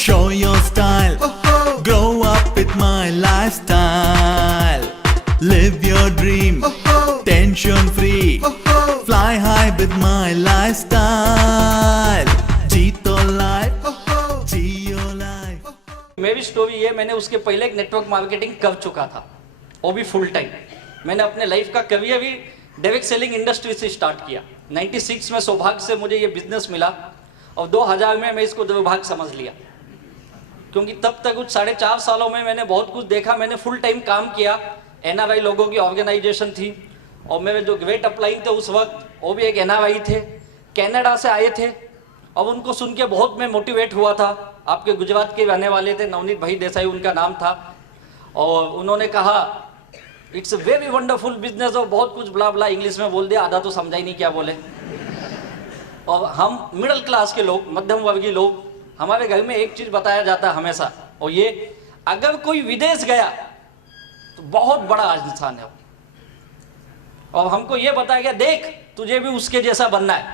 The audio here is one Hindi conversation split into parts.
Show your style. Grow up with my lifestyle. Live your dream. Tension free. Fly high with my lifestyle. जीतो life. जियो life. मेरी स्टोरी ये, मैंने उसके पहले एक नेटवर्क मार्केटिंग कर चुका था, वो भी फुल टाइम। मैंने अपने लाइफ का करियर भी डायरेक्ट सेलिंग इंडस्ट्री से स्टार्ट किया। 96 में सौभाग्य से मुझे ये बिजनेस मिला और 2000 में मैं इसको दुर्भाग्य समझ लिया, क्योंकि तब तक कुछ 4.5 सालों में मैंने बहुत कुछ देखा। मैंने फुल टाइम काम किया, NRI लोगों की ऑर्गेनाइजेशन थी और मेरे जो ग्रेट अपलाइन थे उस वक्त वो भी एक NRI थे, कनाडा से आए थे और उनको सुन के बहुत मैं मोटिवेट हुआ था। आपके गुजरात के रहने वाले थे, नवनीत भाई देसाई उनका नाम था, और उन्होंने कहा it's a very wonderful business और बहुत कुछ ब्ला ब्ला इंग्लिश में बोल दिया, आधा तो समझा ही नहीं क्या बोले। और हम मिडिल क्लास के लोग, मध्यम वर्गीय लोग, हमारे घर में एक चीज बताया जाता है हमेशा, और ये अगर कोई विदेश गया तो बहुत बड़ा इंसान है, और हमको ये बताया गया देख तुझे भी उसके जैसा बनना है।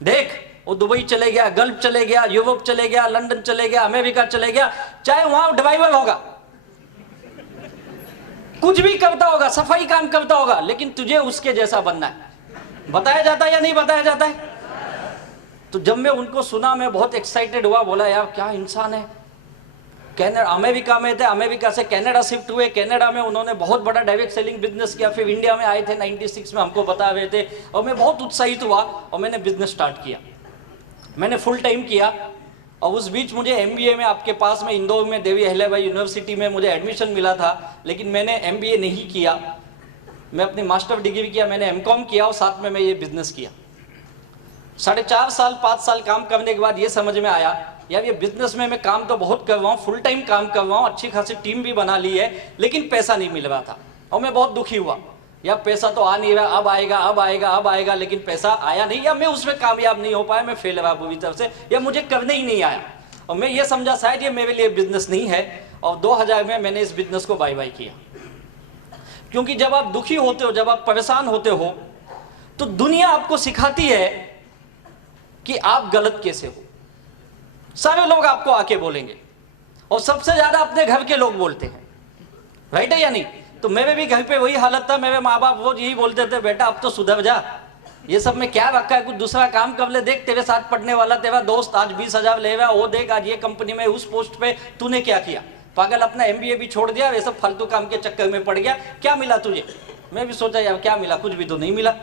देख वो दुबई चले गया, गल्फ चले गया, यूरोप चले गया, लंदन चले गया, अमेरिका चले गया, चाहे वहां ड्राइवर होगा, कुछ भी करता होगा, सफाई काम करता होगा, लेकिन तुझे उसके जैसा बनना है। बताया जाता है या नहीं बताया जाता है? तो जब मैं उनको सुना मैं बहुत एक्साइटेड हुआ, बोला यार क्या इंसान है। कनाडा, अमेरिका में थे, अमेरिका से कनाडा शिफ्ट हुए, कनाडा में उन्होंने बहुत बड़ा डायरेक्ट सेलिंग बिजनेस किया, फिर इंडिया में आए थे 96 में, हमको बता रहे थे, और मैं बहुत उत्साहित हुआ और मैंने बिजनेस स्टार्ट किया। मैंने फुल टाइम किया और उस बीच मुझे MBA में आपके पास में इंदौर में देवी अहिल्याबाई यूनिवर्सिटी में मुझे एडमिशन मिला था, लेकिन मैंने MBA नहीं किया, मैं अपनी मास्टर डिग्री किया, मैंने MCOM किया और साथ में मैं ये बिजनेस किया। 4.5 साल 5 साल काम करने के बाद ये समझ में आया यार ये बिजनेस में मैं काम तो बहुत कर रहा हूँ, फुल टाइम काम कर रहा हूँ, अच्छी खासी टीम भी बना ली है, लेकिन पैसा नहीं मिल रहा था और मैं बहुत दुखी हुआ। या पैसा तो आ नहीं रहा, अब आएगा अब आएगा अब आएगा, लेकिन पैसा आया नहीं, या मैं उसमें कामयाब नहीं हो पाया, मैं फेल रहा पूरी तरफ से, या मुझे करने ही नहीं आया। और मैं ये समझा शायद ये मेरे लिए बिजनेस नहीं है, और 2000 में मैंने इस बिजनेस को बाय बाय किया। क्योंकि जब आप दुखी होते हो, जब आप परेशान होते हो, तो दुनिया आपको सिखाती है कि आप गलत कैसे हो। सारे लोग आपको आके बोलेंगे, और सबसे ज्यादा अपने घर के लोग बोलते हैं, राइट है या नहीं? तो मेरे भी घर पे वही हालत था, मेरे माँ बाप रोज यही बोलते थे बेटा अब तो सुधर जा, ये सब में क्या रखा है, कुछ दूसरा काम कर ले, देख तेरे साथ पढ़ने वाला तेरा दोस्त आज 20,000 ले रहा, वो देख आज ये कंपनी में उस पोस्ट पे, तूने क्या किया, पागल अपना MBA भी छोड़ दिया, ये सब फालतू काम के चक्कर में पड़ गया, क्या मिला तुझे? मैं भी सोचा यार क्या मिला, कुछ भी तो नहीं मिला,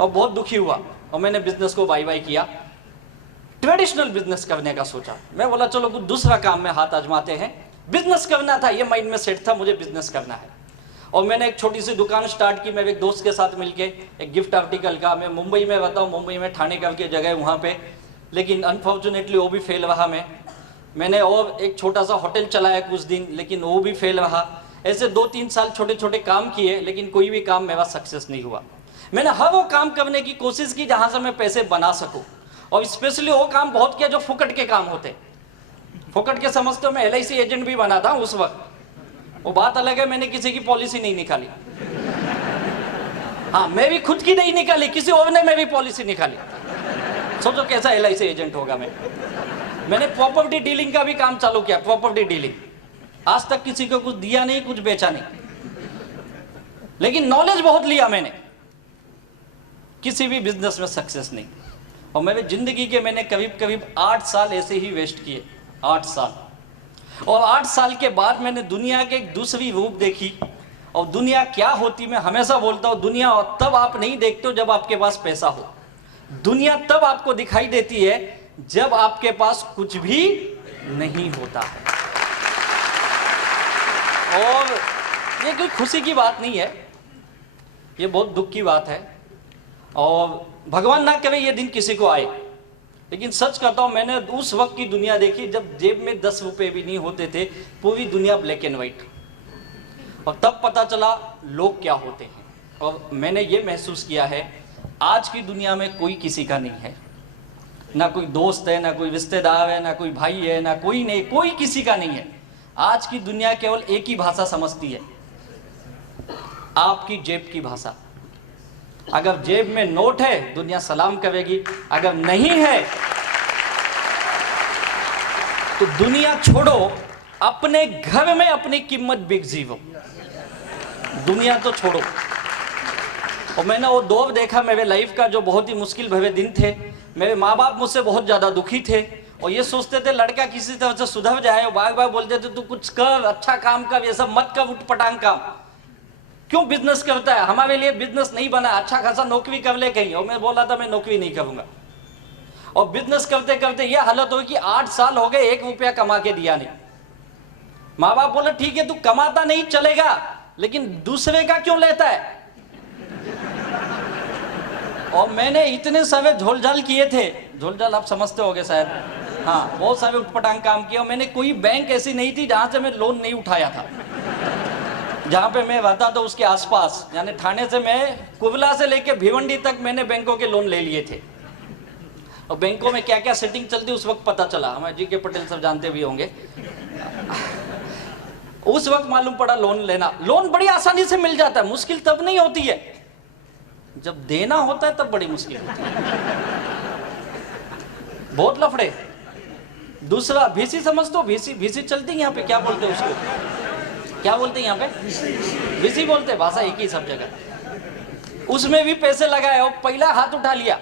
और बहुत दुखी हुआ और मैंने बिजनेस को बाय बाय किया। ट्रेडिशनल बिजनेस करने का सोचा, मैं बोला चलो कुछ दूसरा काम में हाथ आजमाते हैं, बिजनेस करना था, ये माइंड में सेट था मुझे बिजनेस करना है। और मैंने एक छोटी सी दुकान स्टार्ट की, मेरे एक दोस्त के साथ मिलके, एक गिफ्ट आर्टिकल का। मैं मुंबई में रहता हूँ, मुंबई में ठाणे करके जगह वहाँ पे, लेकिन अनफॉर्चुनेटली वो भी फेल रहा। मैंने और एक छोटा सा होटल चलाया कुछ दिन, लेकिन वो भी फेल रहा। ऐसे 2-3 साल छोटे छोटे काम किए, लेकिन कोई भी काम मेरा सक्सेस नहीं हुआ। मैंने हर वो काम करने की कोशिश की जहाँ से मैं पैसे बना सकूँ, और स्पेशली वो काम बहुत किया जो फुकट के काम होते। फुकट के समझते हो, मैं LIC एजेंट भी बना था उस वक्त, वो बात अलग है, मैंने किसी की पॉलिसी नहीं निकाली। हाँ, मैं भी खुद की नहीं निकाली, किसी और ने मेरी पॉलिसी निकाली। सोचो कैसा LIC एजेंट होगा मैं। मैंने प्रॉपर्टी डीलिंग का भी काम चालू किया, प्रॉपर्टी डीलिंग। आज तक किसी को कुछ दिया नहीं, कुछ बेचा नहीं, लेकिन नॉलेज बहुत लिया मैंने, किसी भी बिजनेस में सक्सेस नहीं। और मेरे जिंदगी के मैंने करीब 8 साल ऐसे ही वेस्ट किए, 8 साल। और 8 साल के बाद मैंने दुनिया के एक दूसरी रूप देखी, और दुनिया क्या होती, मैं हमेशा बोलता हूँ दुनिया तब आप नहीं देखते हो जब आपके पास पैसा हो, दुनिया तब आपको दिखाई देती है जब आपके पास कुछ भी नहीं होता है। और ये कोई खुशी की बात नहीं है, ये बहुत दुख की बात है, और भगवान ना करे ये दिन किसी को आए। लेकिन सच कहता हूं, मैंने उस वक्त की दुनिया देखी जब जेब में 10 रुपए भी नहीं होते थे, पूरी दुनिया ब्लैक एंड व्हाइट, और तब पता चला लोग क्या होते हैं। और मैंने ये महसूस किया है आज की दुनिया में कोई किसी का नहीं है, ना कोई दोस्त है, ना कोई रिश्तेदार है, ना कोई भाई है, ना कोई नहीं, कोई किसी का नहीं है। आज की दुनिया केवल एक ही भाषा समझती है, आपकी जेब की भाषा। अगर जेब में नोट है दुनिया सलाम करेगी, अगर नहीं है तो दुनिया छोड़ो, अपने घर में अपनी कीमत बिक जीवो, दुनिया तो छोड़ो। और मैंने वो दौर देखा मेरे लाइफ का जो बहुत ही मुश्किल भरे दिन थे। मेरे माँ बाप मुझसे बहुत ज़्यादा दुखी थे और ये सोचते थे लड़का किसी तरह से सुधर जाए, और बार बार बोलते थे तू कुछ कर, अच्छा काम कर, ये सब मत कर, उठपटांग काम क्यों बिजनेस करता है, हमारे लिए बिजनेस नहीं बना, अच्छा खासा नौकरी कर ले कहीं। और मैं बोला था मैं नौकरी नहीं करूंगा। और बिजनेस करते करते ये हालत हुई कि 8 साल हो गए 1 रुपया कमा के दिया नहीं। माँ बाप बोले ठीक है तू कमाता नहीं चलेगा, लेकिन दूसरे का क्यों लेता है। और मैंने इतने सारे झोलझाल किए थे, झोलझाल आप समझते होगे शायद, हाँ, बहुत सारे उठपटांग काम किए। और मैंने कोई बैंक ऐसी नहीं थी जहां से मैं लोन नहीं उठाया था। जहां पे मैं रहता था उसके आसपास, यानी ठाणे से मैं कुबला से लेके भिवंडी तक मैंने बैंकों के लोन ले लिए थे। और बैंकों में क्या क्या सेटिंग चलती उस वक्त पता चला, हमारे जी के पटेल सब जानते भी होंगे। उस वक्त मालूम पड़ा लोन लेना, लोन बड़ी आसानी से मिल जाता है, मुश्किल तब नहीं होती है, जब देना होता है तब बड़ी मुश्किल होती है, बहुत लफड़े। दूसरा भीसी समझ तो, भीसी चलती है यहाँ पे, क्या बोलते हैं उसको, क्या बोलते हैं यहाँ पे, भीसी बोलते, भाषा एक ही सब जगह। उसमें भी पैसे लगाए और पहला हाथ उठा लिया,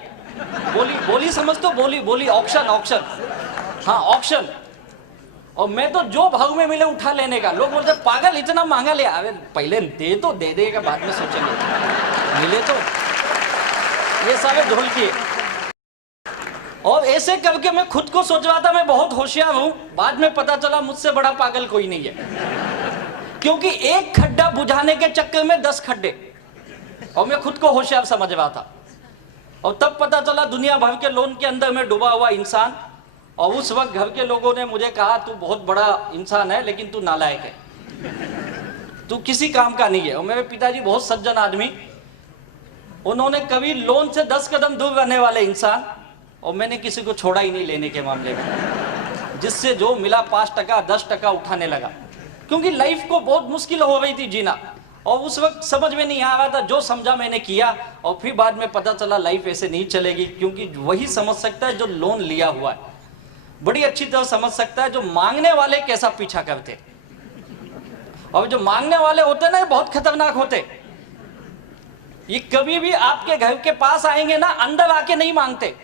बोली समझ तो, बोली ऑक्शन, हाँ ऑक्शन। और मैं तो जो भाव में मिले उठा लेने का। लोग बोलते पागल इतना महंगा ले, अरे पहले दे तो दे देगा, बाद में सोचेंगे, मिले तो। ये सारे ढोल किए। और ऐसे करके मैं खुद को सोच रहा था मैं बहुत होशियार हूं, बाद में पता चला मुझसे बड़ा पागल कोई नहीं है। क्योंकि एक खड्डा बुझाने के चक्कर में 10 खड्डे, और मैं खुद को होशियार समझ रहा था। और तब पता चला दुनिया भर के लोन के अंदर में डूबा हुआ इंसान। और उस वक्त घर के लोगों ने मुझे कहा तू बहुत बड़ा इंसान है लेकिन तू नालायक है, तू किसी काम का नहीं है। और मेरे पिताजी बहुत सज्जन आदमी, उन्होंने कभी लोन से 10 कदम दूर रहने वाले इंसान, और मैंने किसी को छोड़ा ही नहीं लेने के मामले में। जिससे जो मिला 5% 10% उठाने लगा, क्योंकि लाइफ को बहुत मुश्किल हो गई थी जीना। और उस वक्त समझ में नहीं आ रहा था, जो समझा मैंने किया। और फिर बाद में पता चला लाइफ ऐसे नहीं चलेगी, क्योंकि वही समझ सकता है जो लोन लिया हुआ है, बड़ी अच्छी तरह समझ सकता है जो मांगने वाले कैसा पीछा करते। और जो मांगने वाले होते ना, बहुत खतरनाक होते। ये कभी भी आपके घर के पास आएंगे ना, अंदर आके नहीं मांगते।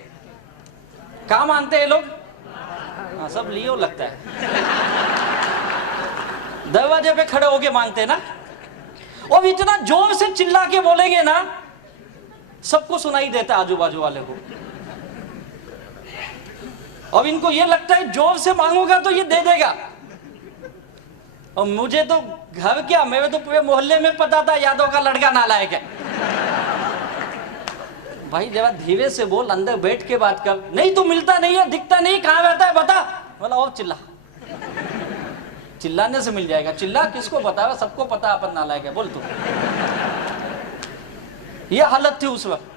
कहाँ मांगते हैं लोग? हाँ, सब लियो लगता है, दरवाजे पे खड़े होके मांगते ना। और इतना जोर से चिल्ला के बोलेंगे ना, सबको सुनाई देता है आजू बाजू वाले को। और इनको ये लगता है जोर से मांगूंगा तो ये दे देगा। और मुझे तो घर क्या, मेरे तो पूरे मोहल्ले में पता था यादव का लड़का नालायक है। भाई जरा धीरे से बोल, अंदर बैठ के बात कर। नहीं तू मिलता नहीं है, दिखता नहीं, कहाँ रहता है बता। बोला और चिल्ला, चिल्लाने से मिल जाएगा। चिल्ला किसको पता है, सबको पता अपन नालायक है, बोल तू। ये हालत थी उस वक्त।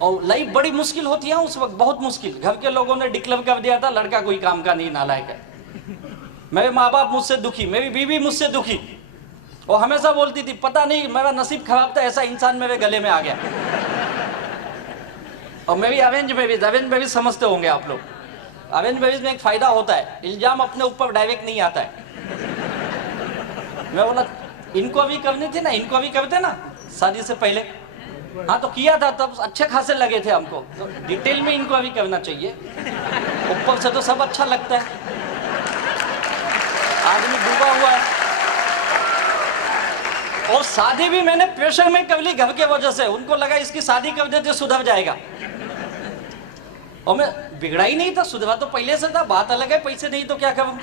और लाइफ बड़ी मुश्किल होती है उस वक्त, बहुत मुश्किल। घर के लोगों ने डिक्लेयर कर दिया था लड़का कोई काम का नहीं, नालायक है। मेरे माँ बाप मुझसे दुखी, मेरी बीवी मुझसे दुखी। और हमेशा बोलती थी पता नहीं मेरा नसीब खराब था, ऐसा इंसान मेरे गले में आ गया। और मेरी अरेंज मैरिज समझते होंगे आप लोग। अरेंज मैरिज में एक फायदा होता है, इल्जाम अपने ऊपर डायरेक्ट नहीं आता है। मैं बोला इनको भी करनी थी ना, इनको भी करते ना शादी से पहले। हाँ तो किया था, तब अच्छे खासे लगे थे हमको, तो डिटेल में इनको भी करना चाहिए। ऊपर से तो सब अच्छा लगता है, आदमी डूबा हुआ है। और शादी भी मैंने प्रेशर में कर ली घर के वजह से। उनको लगा इसकी शादी कर देते सुधर जाएगा। और मैं बिगड़ा ही नहीं था, सुधरा तो पहले से था, बात अलग है, पैसे नहीं तो क्या करूं।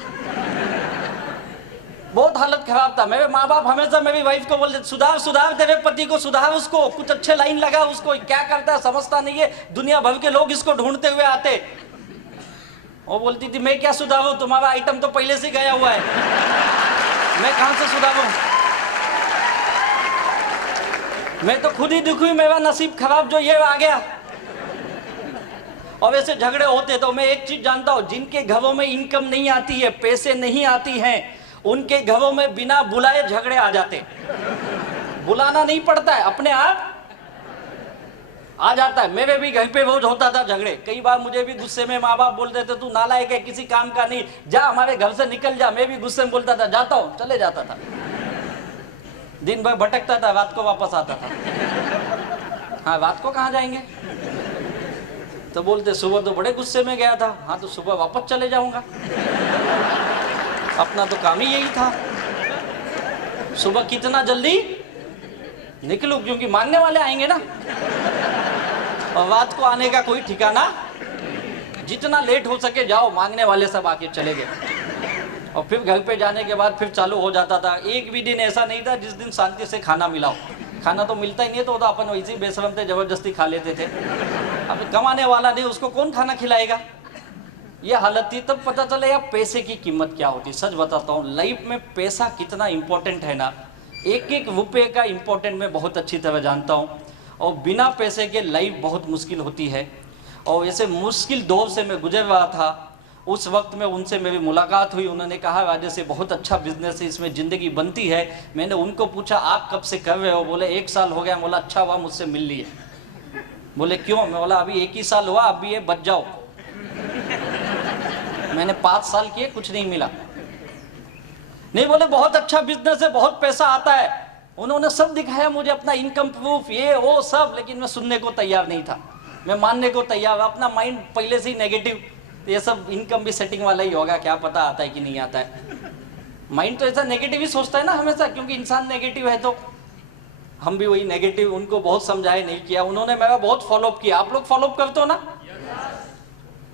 बहुत हालत खराब था। मेरे माँ बाप हमेशा मेरी वाइफ को बोलते सुधार सुधार तेरे पति को, सुधार उसको, कुछ अच्छे लाइन लगा उसको, क्या करता है समझता नहीं है, दुनिया भर के लोग इसको ढूंढते हुए आते। वो बोलती थी मैं क्या सुधारूं, तुम्हारा आइटम तो पहले से गया हुआ है, मैं कहां से सुधारूं। मैं तो खुद ही दुखी, मेरा नसीब खराब जो ये आ गया। और ऐसे झगड़े होते। तो मैं एक चीज जानता हूं, जिनके घरों में इनकम नहीं आती है, पैसे नहीं आती हैं, उनके घरों में बिना बुलाए झगड़े आ जाते। बुलाना नहीं पड़ता है, अपने आप आ जाता है। मेरे भी घर पे रोज होता था झगड़े, कई बार मुझे भी गुस्से में माँ बाप बोलते थे तू नालायक है, किसी काम का नहीं, जा हमारे घर से निकल जा। मैं भी गुस्से में बोलता था जाता हूँ, चले जाता था। दिन भर भटकता था, रात को वापस आता था। हाँ, रात को कहाँ जाएंगे? तो बोलते सुबह तो बड़े गुस्से में गया था। हाँ, तो सुबह वापस चले जाऊंगा, अपना तो काम ही यही था। सुबह कितना जल्दी निकलूं, क्योंकि मांगने वाले आएंगे ना, और रात को आने का कोई ठिकाना। जितना लेट हो सके जाओ, मांगने वाले सब आके चले गए। और फिर घर पे जाने के बाद फिर चालू हो जाता था। एक भी दिन ऐसा नहीं था जिस दिन शांति से खाना मिला हो। खाना तो मिलता ही नहीं, तो अपन वैसे ही बेशरम थे, जबरदस्ती खा लेते थे। अब कमाने वाला नहीं, उसको कौन खाना खिलाएगा? ये हालत थी। तब पता चला यार पैसे की कीमत क्या होती। सच बताता हूँ, लाइफ में पैसा कितना इंपॉर्टेंट है ना, एक एक रुपये का इंपॉर्टेंट मैं बहुत अच्छी तरह जानता हूँ। और बिना पैसे के लाइफ बहुत मुश्किल होती है। और ऐसे मुश्किल दौर से मैं गुजर रहा था, उस वक्त में उनसे मेरी मुलाकात हुई। उन्होंने कहा राजेश से बहुत अच्छा बिजनेस है, इसमें ज़िंदगी बनती है। मैंने उनको पूछा आप कब से कर रहे हो? बोले 1 साल हो गया। बोला अच्छा हुआ मुझसे मिल लिए। बोले क्यों? मैं बोला अभी 1 ही साल हुआ, अभी ये बच जाओ। मैंने 5 साल किए, कुछ नहीं मिला। नहीं, बोले बहुत अच्छा बिजनेस है, बहुत पैसा आता है। उन्होंने सब दिखाया मुझे, अपना इनकम प्रूफ, ये वो सब, लेकिन मैं सुनने को तैयार नहीं था, मैं मानने को तैयार। अपना माइंड पहले से ही नेगेटिव, ये सब इनकम भी सेटिंग वाला ही होगा, क्या पता आता है कि नहीं आता है। माइंड तो ऐसा नेगेटिव ही सोचता है ना हमेशा, क्योंकि इंसान नेगेटिव है। तो हम भी वही नेगेटिव, उनको बहुत समझाए, नहीं किया। उन्होंने मेरा बहुत फॉलोअप किया। आप लोग फॉलोअप करते हो ना?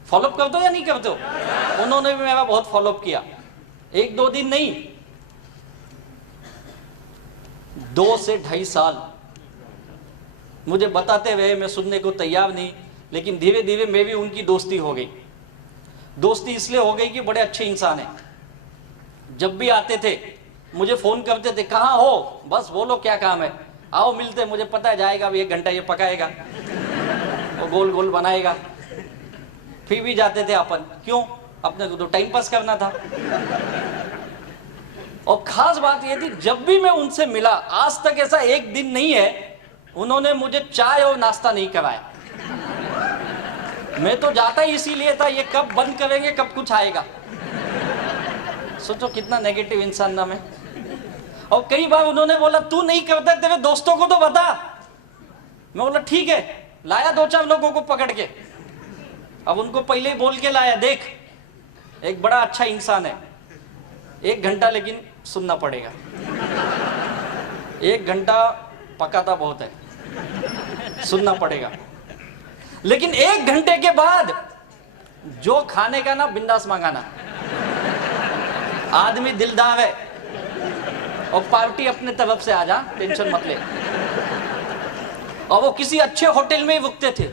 फॉलोअप करते हो या नहीं करते हो? उन्होंने भी मेरा बहुत फॉलोअप किया। 1-2 दिन नहीं, 2 से 2.5 साल मुझे बताते रहे, मैं सुनने को तैयार नहीं। लेकिन धीरे धीरे मेरी उनकी दोस्ती हो गई। दोस्ती इसलिए हो गई कि बड़े अच्छे इंसान हैं। जब भी आते थे मुझे फ़ोन करते थे, कहाँ हो? बस बोलो क्या काम है, आओ मिलते। मुझे पता है जाएगा अभी 1 घंटा ये पकाएगा और गोल गोल बनाएगा। फिर भी जाते थे अपन, क्यों? अपने को तो टाइम पास करना था। और खास बात ये थी, जब भी मैं उनसे मिला, आज तक ऐसा एक दिन नहीं है उन्होंने मुझे चाय और नाश्ता नहीं कराया। मैं तो जाता ही इसीलिए था, ये कब बंद करेंगे, कब कुछ आएगा। सोचो कितना नेगेटिव इंसान ना मैं। और कई बार उन्होंने बोला तू नहीं करता, तेरे दोस्तों को तो बता। मैं बोला ठीक है, लाया 2-4 लोगों को पकड़ के। अब उनको पहले ही बोल के लाया, देख एक बड़ा अच्छा इंसान है, 1 घंटा लेकिन सुनना पड़ेगा। 1 घंटा पकाता बहुत है, सुनना पड़ेगा। लेकिन 1 घंटे के बाद जो खाने का ना, बिंदास मंगाना। आदमी दिलदार है, और पार्टी अपने तरफ से आ जा, टेंशन मत ले। और वो किसी अच्छे होटल में ही रुकते थे।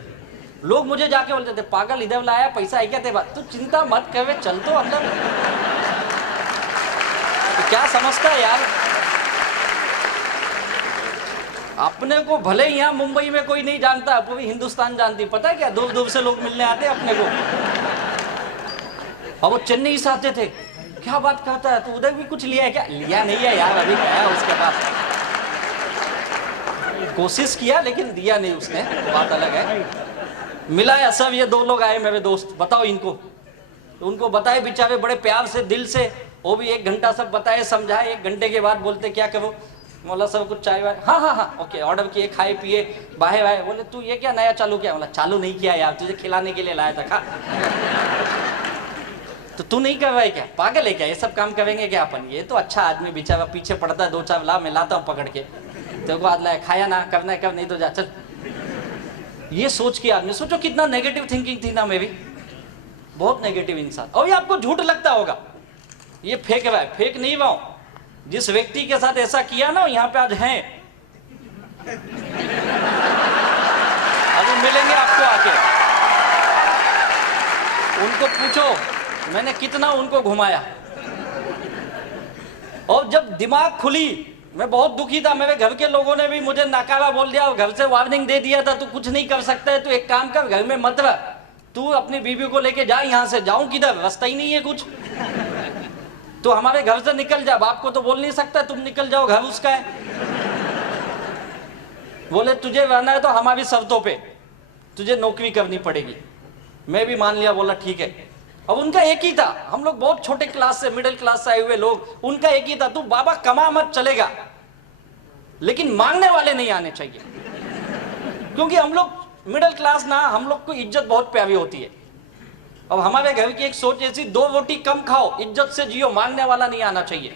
लोग मुझे जाके बोलते थे पागल इधर लाया, पैसा है क्या तेरे पास? तू चिंता मत कर, चल तो अंदर। तो क्या समझता है यार? अपने को भले ही यहाँ मुंबई में कोई नहीं जानता, पूरी हिंदुस्तान जानती। पता है क्या, दूर दूर से लोग मिलने आते अपने को। और वो चेन्नई से आते थे, क्या बात करता है तू, उधर भी कुछ लिया है क्या? लिया नहीं है यार, अभी गया उसके पास, कोशिश किया लेकिन दिया नहीं उसने, बात अलग है। मिला है सब, ये 2 लोग आए मेरे दोस्त, बताओ इनको। उनको बताए, बेचारे बड़े प्यार से, दिल से, वो भी 1 घंटा सब बताए, समझाए। 1 घंटे के बाद बोलते क्या करो? बोला सब कुछ चाय वाय, हाँ हाँ हाँ ओके, ऑर्डर किए, खाए पिए, बाहे बाहे। बोले तू ये क्या नया चालू किया? बोला चालू नहीं किया यार, तुझे खिलाने के लिए लाया था, खा। तो तू नहीं कर रहा है क्या? पागल है क्या? ये सब काम करेंगे क्या अपन? ये तो अच्छा आदमी बेचारा पीछे पड़ता है, 2-4 ला, मैं लाता हूँ पकड़ के, तेरे को आज लाया, खाया ना, करना है कर, नहीं तो जा चल। ये सोच के आदमी, सोचो कितना नेगेटिव थिंकिंग थी ना मेरी, बहुत नेगेटिव इंसान। और ये आपको झूठ लगता होगा, ये फेक रहा है, फेक नहीं रहा हूं। जिस व्यक्ति के साथ ऐसा किया ना, यहाँ पे आज हैं, अभी मिलेंगे आपको आके। उनको पूछो मैंने कितना उनको घुमाया। और जब दिमाग खुली, मैं बहुत दुखी था। मेरे घर के लोगों ने भी मुझे नाकारा बोल दिया, घर से वार्निंग दे दिया था, तू कुछ नहीं कर सकता है, तू एक काम कर, घर में मत रह, तू अपनी बीवी को लेके जा यहाँ से। जाऊं किधर, रास्ता ही नहीं है कुछ, तो हमारे घर से निकल जा। बाप को तो बोल नहीं सकता तुम निकल जाओ, घर उसका है। बोले तुझे रहना है तो हमारी शर्तों पे, तुझे नौकरी करनी पड़ेगी। मैं भी मान लिया, बोला ठीक है। अब उनका एक ही था, हम लोग बहुत छोटे क्लास से, मिडिल क्लास से आए हुए लोग, उनका एक ही था, तू बाबा कमा मत चलेगा, लेकिन मांगने वाले नहीं आने चाहिए। क्योंकि हम लोग मिडिल क्लास ना, हम लोग को इज्जत बहुत प्यारी होती है। अब हमारे घर की एक सोच ऐसी, 2 रोटी कम खाओ, इज्जत से जियो, मांगने वाला नहीं आना चाहिए।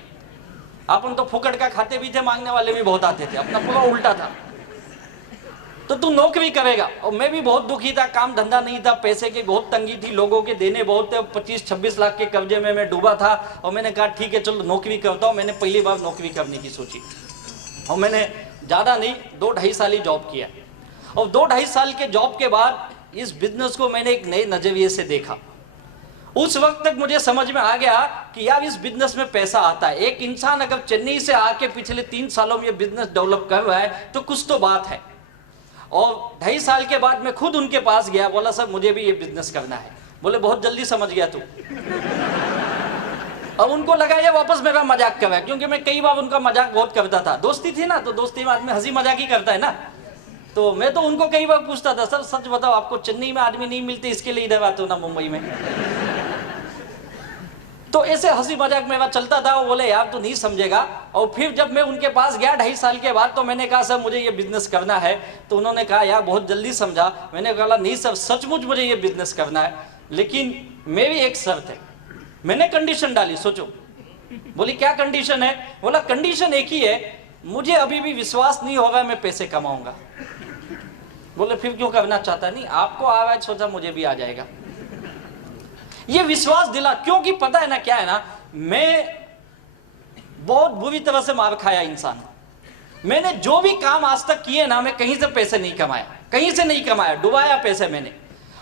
अपन तो फुकट का खाते भी थे, मांगने वाले भी बहुत आते थे, अपना पूरा उल्टा था। तो तू नौकरी करेगा। और मैं भी बहुत दुखी था, काम धंधा नहीं था, पैसे की बहुत तंगी थी, लोगों के देने बहुत थे, 25-26 लाख के कर्जे में मैं डूबा था। और मैंने कहा ठीक है चलो नौकरी करता हूँ। मैंने पहली बार नौकरी करने की सोची और मैंने ज़्यादा नहीं 2-2.5 साल ही जॉब किया। और 2-2.5 साल के जॉब के बाद इस बिजनेस को मैंने एक नए नजरिए से देखा। उस वक्त तक मुझे समझ में आ गया कि यार इस बिजनेस में पैसा आता है। एक इंसान अगर चेन्नई से आके पिछले 3 सालों में ये बिजनेस डेवलप कर रहा है तो कुछ तो बात है। और 2.5 साल के बाद मैं खुद उनके पास गया, बोला सर मुझे भी ये बिजनेस करना है। बोले बहुत जल्दी समझ गया तू। अब उनको लगा ये वापस मेरा मजाक कर रहा है, क्योंकि मैं कई बार उनका मजाक बहुत करता था। दोस्ती थी ना, तो दोस्ती में आदमी हंसी मजाक ही करता है ना। तो मैं तो उनको कई बार पूछता था, सर सच बताओ आपको चेन्नई में आदमी नहीं मिलते, इसके लिए इधर आते हो ना मुंबई में। तो ऐसे हंसी मजाक मेरा चलता था। वो बोले यार तू नहीं समझेगा। और फिर जब मैं उनके पास गया 2.5 साल के बाद, तो मैंने कहा सर मुझे ये बिजनेस करना है। तो उन्होंने कहा यार बहुत जल्दी समझा। मैंने कहा नहीं सर सचमुच मुझे ये बिजनेस करना है, लेकिन मेरी एक शर्त है। मैंने कंडीशन डाली, सोचो। बोली क्या कंडीशन है? बोला कंडीशन एक ही है, मुझे अभी भी विश्वास नहीं होगा मैं पैसे कमाऊंगा। बोले फिर क्यों करना चाहता? नहीं आपको आ रहा है, सोचा मुझे भी आ जाएगा। ये विश्वास दिला, क्योंकि पता है ना क्या है ना, मैं बहुत बुरी तरह से मार खाया इंसान। मैंने जो भी काम आज तक किए ना, मैं कहीं से पैसे नहीं कमाया, कहीं से नहीं कमाया, डुबाया पैसे मैंने।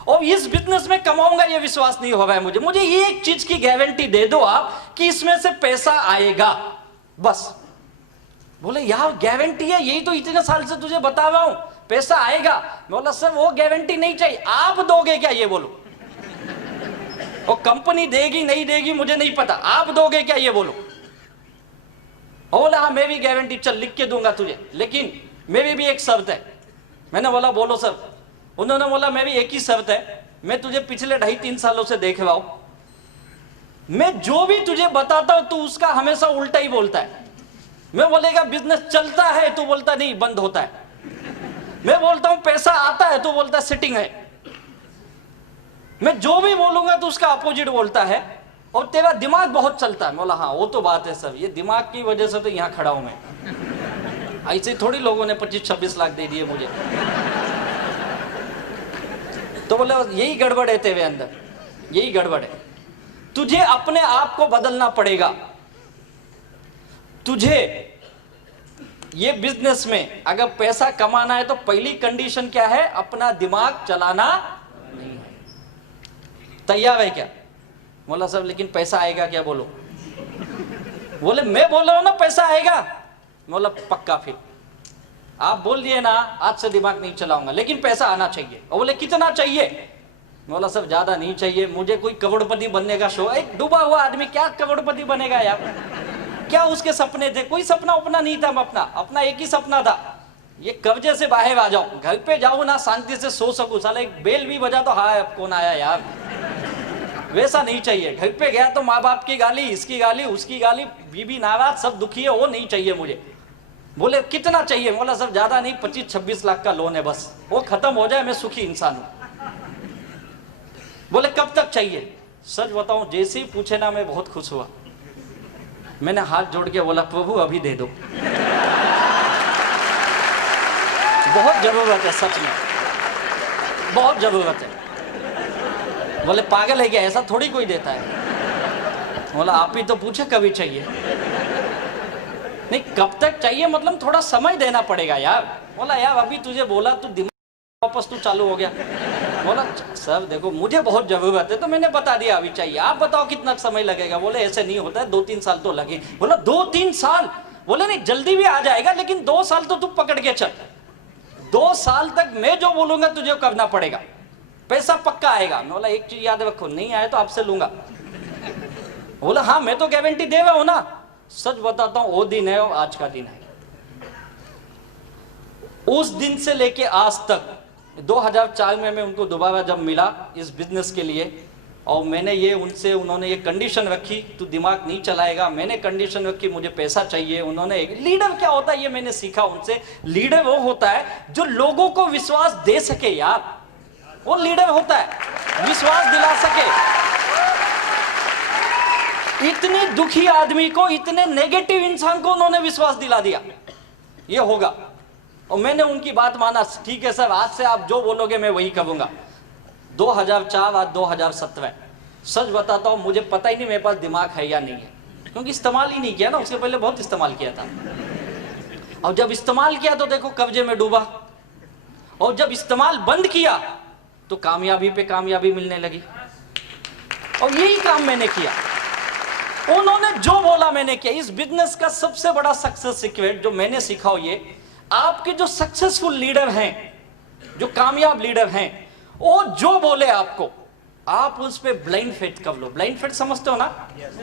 और इस बिजनेस में कमाऊंगा ये विश्वास नहीं हो रहा है मुझे। मुझे ये एक चीज की गारंटी दे दो आप कि इसमें से पैसा आएगा, बस। बोले यार गारंटी है, यही तो इतने साल से तुझे बता रहा हूं पैसा आएगा। बोला सर वो गारंटी नहीं चाहिए, आप दोगे क्या ये बोलो। और कंपनी देगी नहीं देगी मुझे नहीं पता, आप दोगे क्या ये बोलो। और बोला हाँ मैं भी गारंटी चल लिख के दूंगा तुझे, लेकिन मेरी भी एक शर्त है। मैंने बोला बोलो सर। उन्होंने बोला मेरी एक ही शर्त है, मैं तुझे पिछले 2.5-3 सालों से देख रहा हूं, मैं जो भी तुझे बताता हूं तू उसका हमेशा उल्टा ही बोलता है। मैं बोलेगा बिजनेस चलता है, तू बोलता नहीं बंद होता है। मैं बोलता हूं पैसा आता है, तू बोलता सेटिंग है। मैं जो भी बोलूंगा तो उसका अपोजिट बोलता है। और तेरा दिमाग बहुत चलता है। बोला हाँ वो तो बात है सर, ये दिमाग की वजह से तो यहाँ खड़ा हूं मैं। ऐसे थोड़ी लोगों ने 25-26 लाख दे दिए मुझे। तो बोले यही गड़बड़ है तेरे अंदर, यही गड़बड़ है। तुझे अपने आप को बदलना पड़ेगा। तुझे ये बिजनेस में अगर पैसा कमाना है तो पहली कंडीशन क्या है? अपना दिमाग चलाना नहीं है। तैयार है क्या? बोला सब लेकिन पैसा आएगा क्या? बोलो। बोले मैं बोल रहा हूं ना पैसा आएगा। बोला पक्का, फिर आप बोल दिए ना आज से दिमाग नहीं चलाऊंगा, लेकिन पैसा आना चाहिए। और बोले कितना चाहिए? बोला सब ज्यादा नहीं चाहिए, मुझे कोई करोड़पति बनने का शौक। एक डूबा हुआ आदमी क्या करोड़पति बनेगा यार? क्या उसके सपने थे? कोई सपना उपना नहीं था। अपना एक ही सपना था, ये कर्जे से बाहर आ जाऊं, घर पे जाऊं ना शांति से सो सकूं। साला एक बेल भी बजा तो हाँ कौन आया यार, वैसा नहीं चाहिए। घर पे गया तो माँ बाप की गाली, इसकी गाली, उसकी गाली, बीबी नाराज, सब दुखी है, वो नहीं चाहिए मुझे। बोले कितना चाहिए? बोला सब ज्यादा नहीं, 25-26 लाख का लोन है, बस वो खत्म हो जाए, मैं सुखी इंसान हूं। बोले कब तक चाहिए? सच बताऊं जैसे ही पूछे ना मैं बहुत खुश हुआ। मैंने हाथ जोड़ के बोला प्रभु अभी दे दो, बहुत जरूरत है, सच में बहुत जरूरत है। बोले पागल है क्या, ऐसा थोड़ी कोई देता है। बोला आप ही तो पूछे कभी चाहिए। नहीं कब तक चाहिए मतलब थोड़ा समय देना पड़ेगा यार। बोला यार अभी तुझे बोला तू दिमाग वापस तू चालू हो गया। बोला सर देखो मुझे बहुत जरूरत है तो मैंने बता दिया अभी चाहिए, आप बताओ कितना समय लगेगा। बोले ऐसे नहीं होता है, 2-3 साल तो लगे। बोला 2-3 साल? बोले नहीं जल्दी भी आ जाएगा, लेकिन 2 साल तो तू पकड़ के चल। 2 साल तक मैं जो बोलूंगा तुझे करना पड़ेगा, पैसा पक्का आएगा। बोला एक चीज याद रखो, नहीं आए तो आपसे लूंगा। बोला हाँ मैं तो गारंटी दे रहा हूं ना। सच बताता हूं वो दिन है और आज का दिन है। उस दिन से लेके आज तक 2004 में मैं उनको दोबारा जब मिला इस बिजनेस के लिए, और मैंने ये उन्होंने ये कंडीशन रखी, तू दिमाग नहीं चलाएगा। मैंने कंडीशन रखी, मुझे पैसा चाहिए। उन्होंने, लीडर क्या होता है ये मैंने सीखा उनसे। लीडर वो होता है जो लोगों को विश्वास दे सके यार, वो लीडर होता है, विश्वास दिला सके। इतने दुखी आदमी को, इतने नेगेटिव इंसान को उन्होंने विश्वास दिला दिया ये होगा। और मैंने उनकी बात माना, ठीक है सर, आज से आप जो बोलोगे मैं वही करूंगा। 2004 आज 2017, सच बताता हूं मुझे पता ही नहीं मेरे पास दिमाग है या नहीं है, क्योंकि इस्तेमाल ही नहीं किया ना। उसके पहले बहुत इस्तेमाल किया था, और जब इस्तेमाल किया तो देखो कब्जे में डूबा, और जब इस्तेमाल बंद किया तो कामयाबी पे कामयाबी मिलने लगी। और यही काम मैंने किया, उन्होंने जो बोला मैंने किया। इस बिजनेस का सबसे बड़ा सक्सेस सीक्रेट जो मैंने सीखा हो, ये आपके जो सक्सेसफुल लीडर हैं, जो कामयाब लीडर हैं, वो जो बोले आपको, आप उस पे ब्लाइंड फेथ कर लो। ब्लाइंड फेथ समझते हो ना,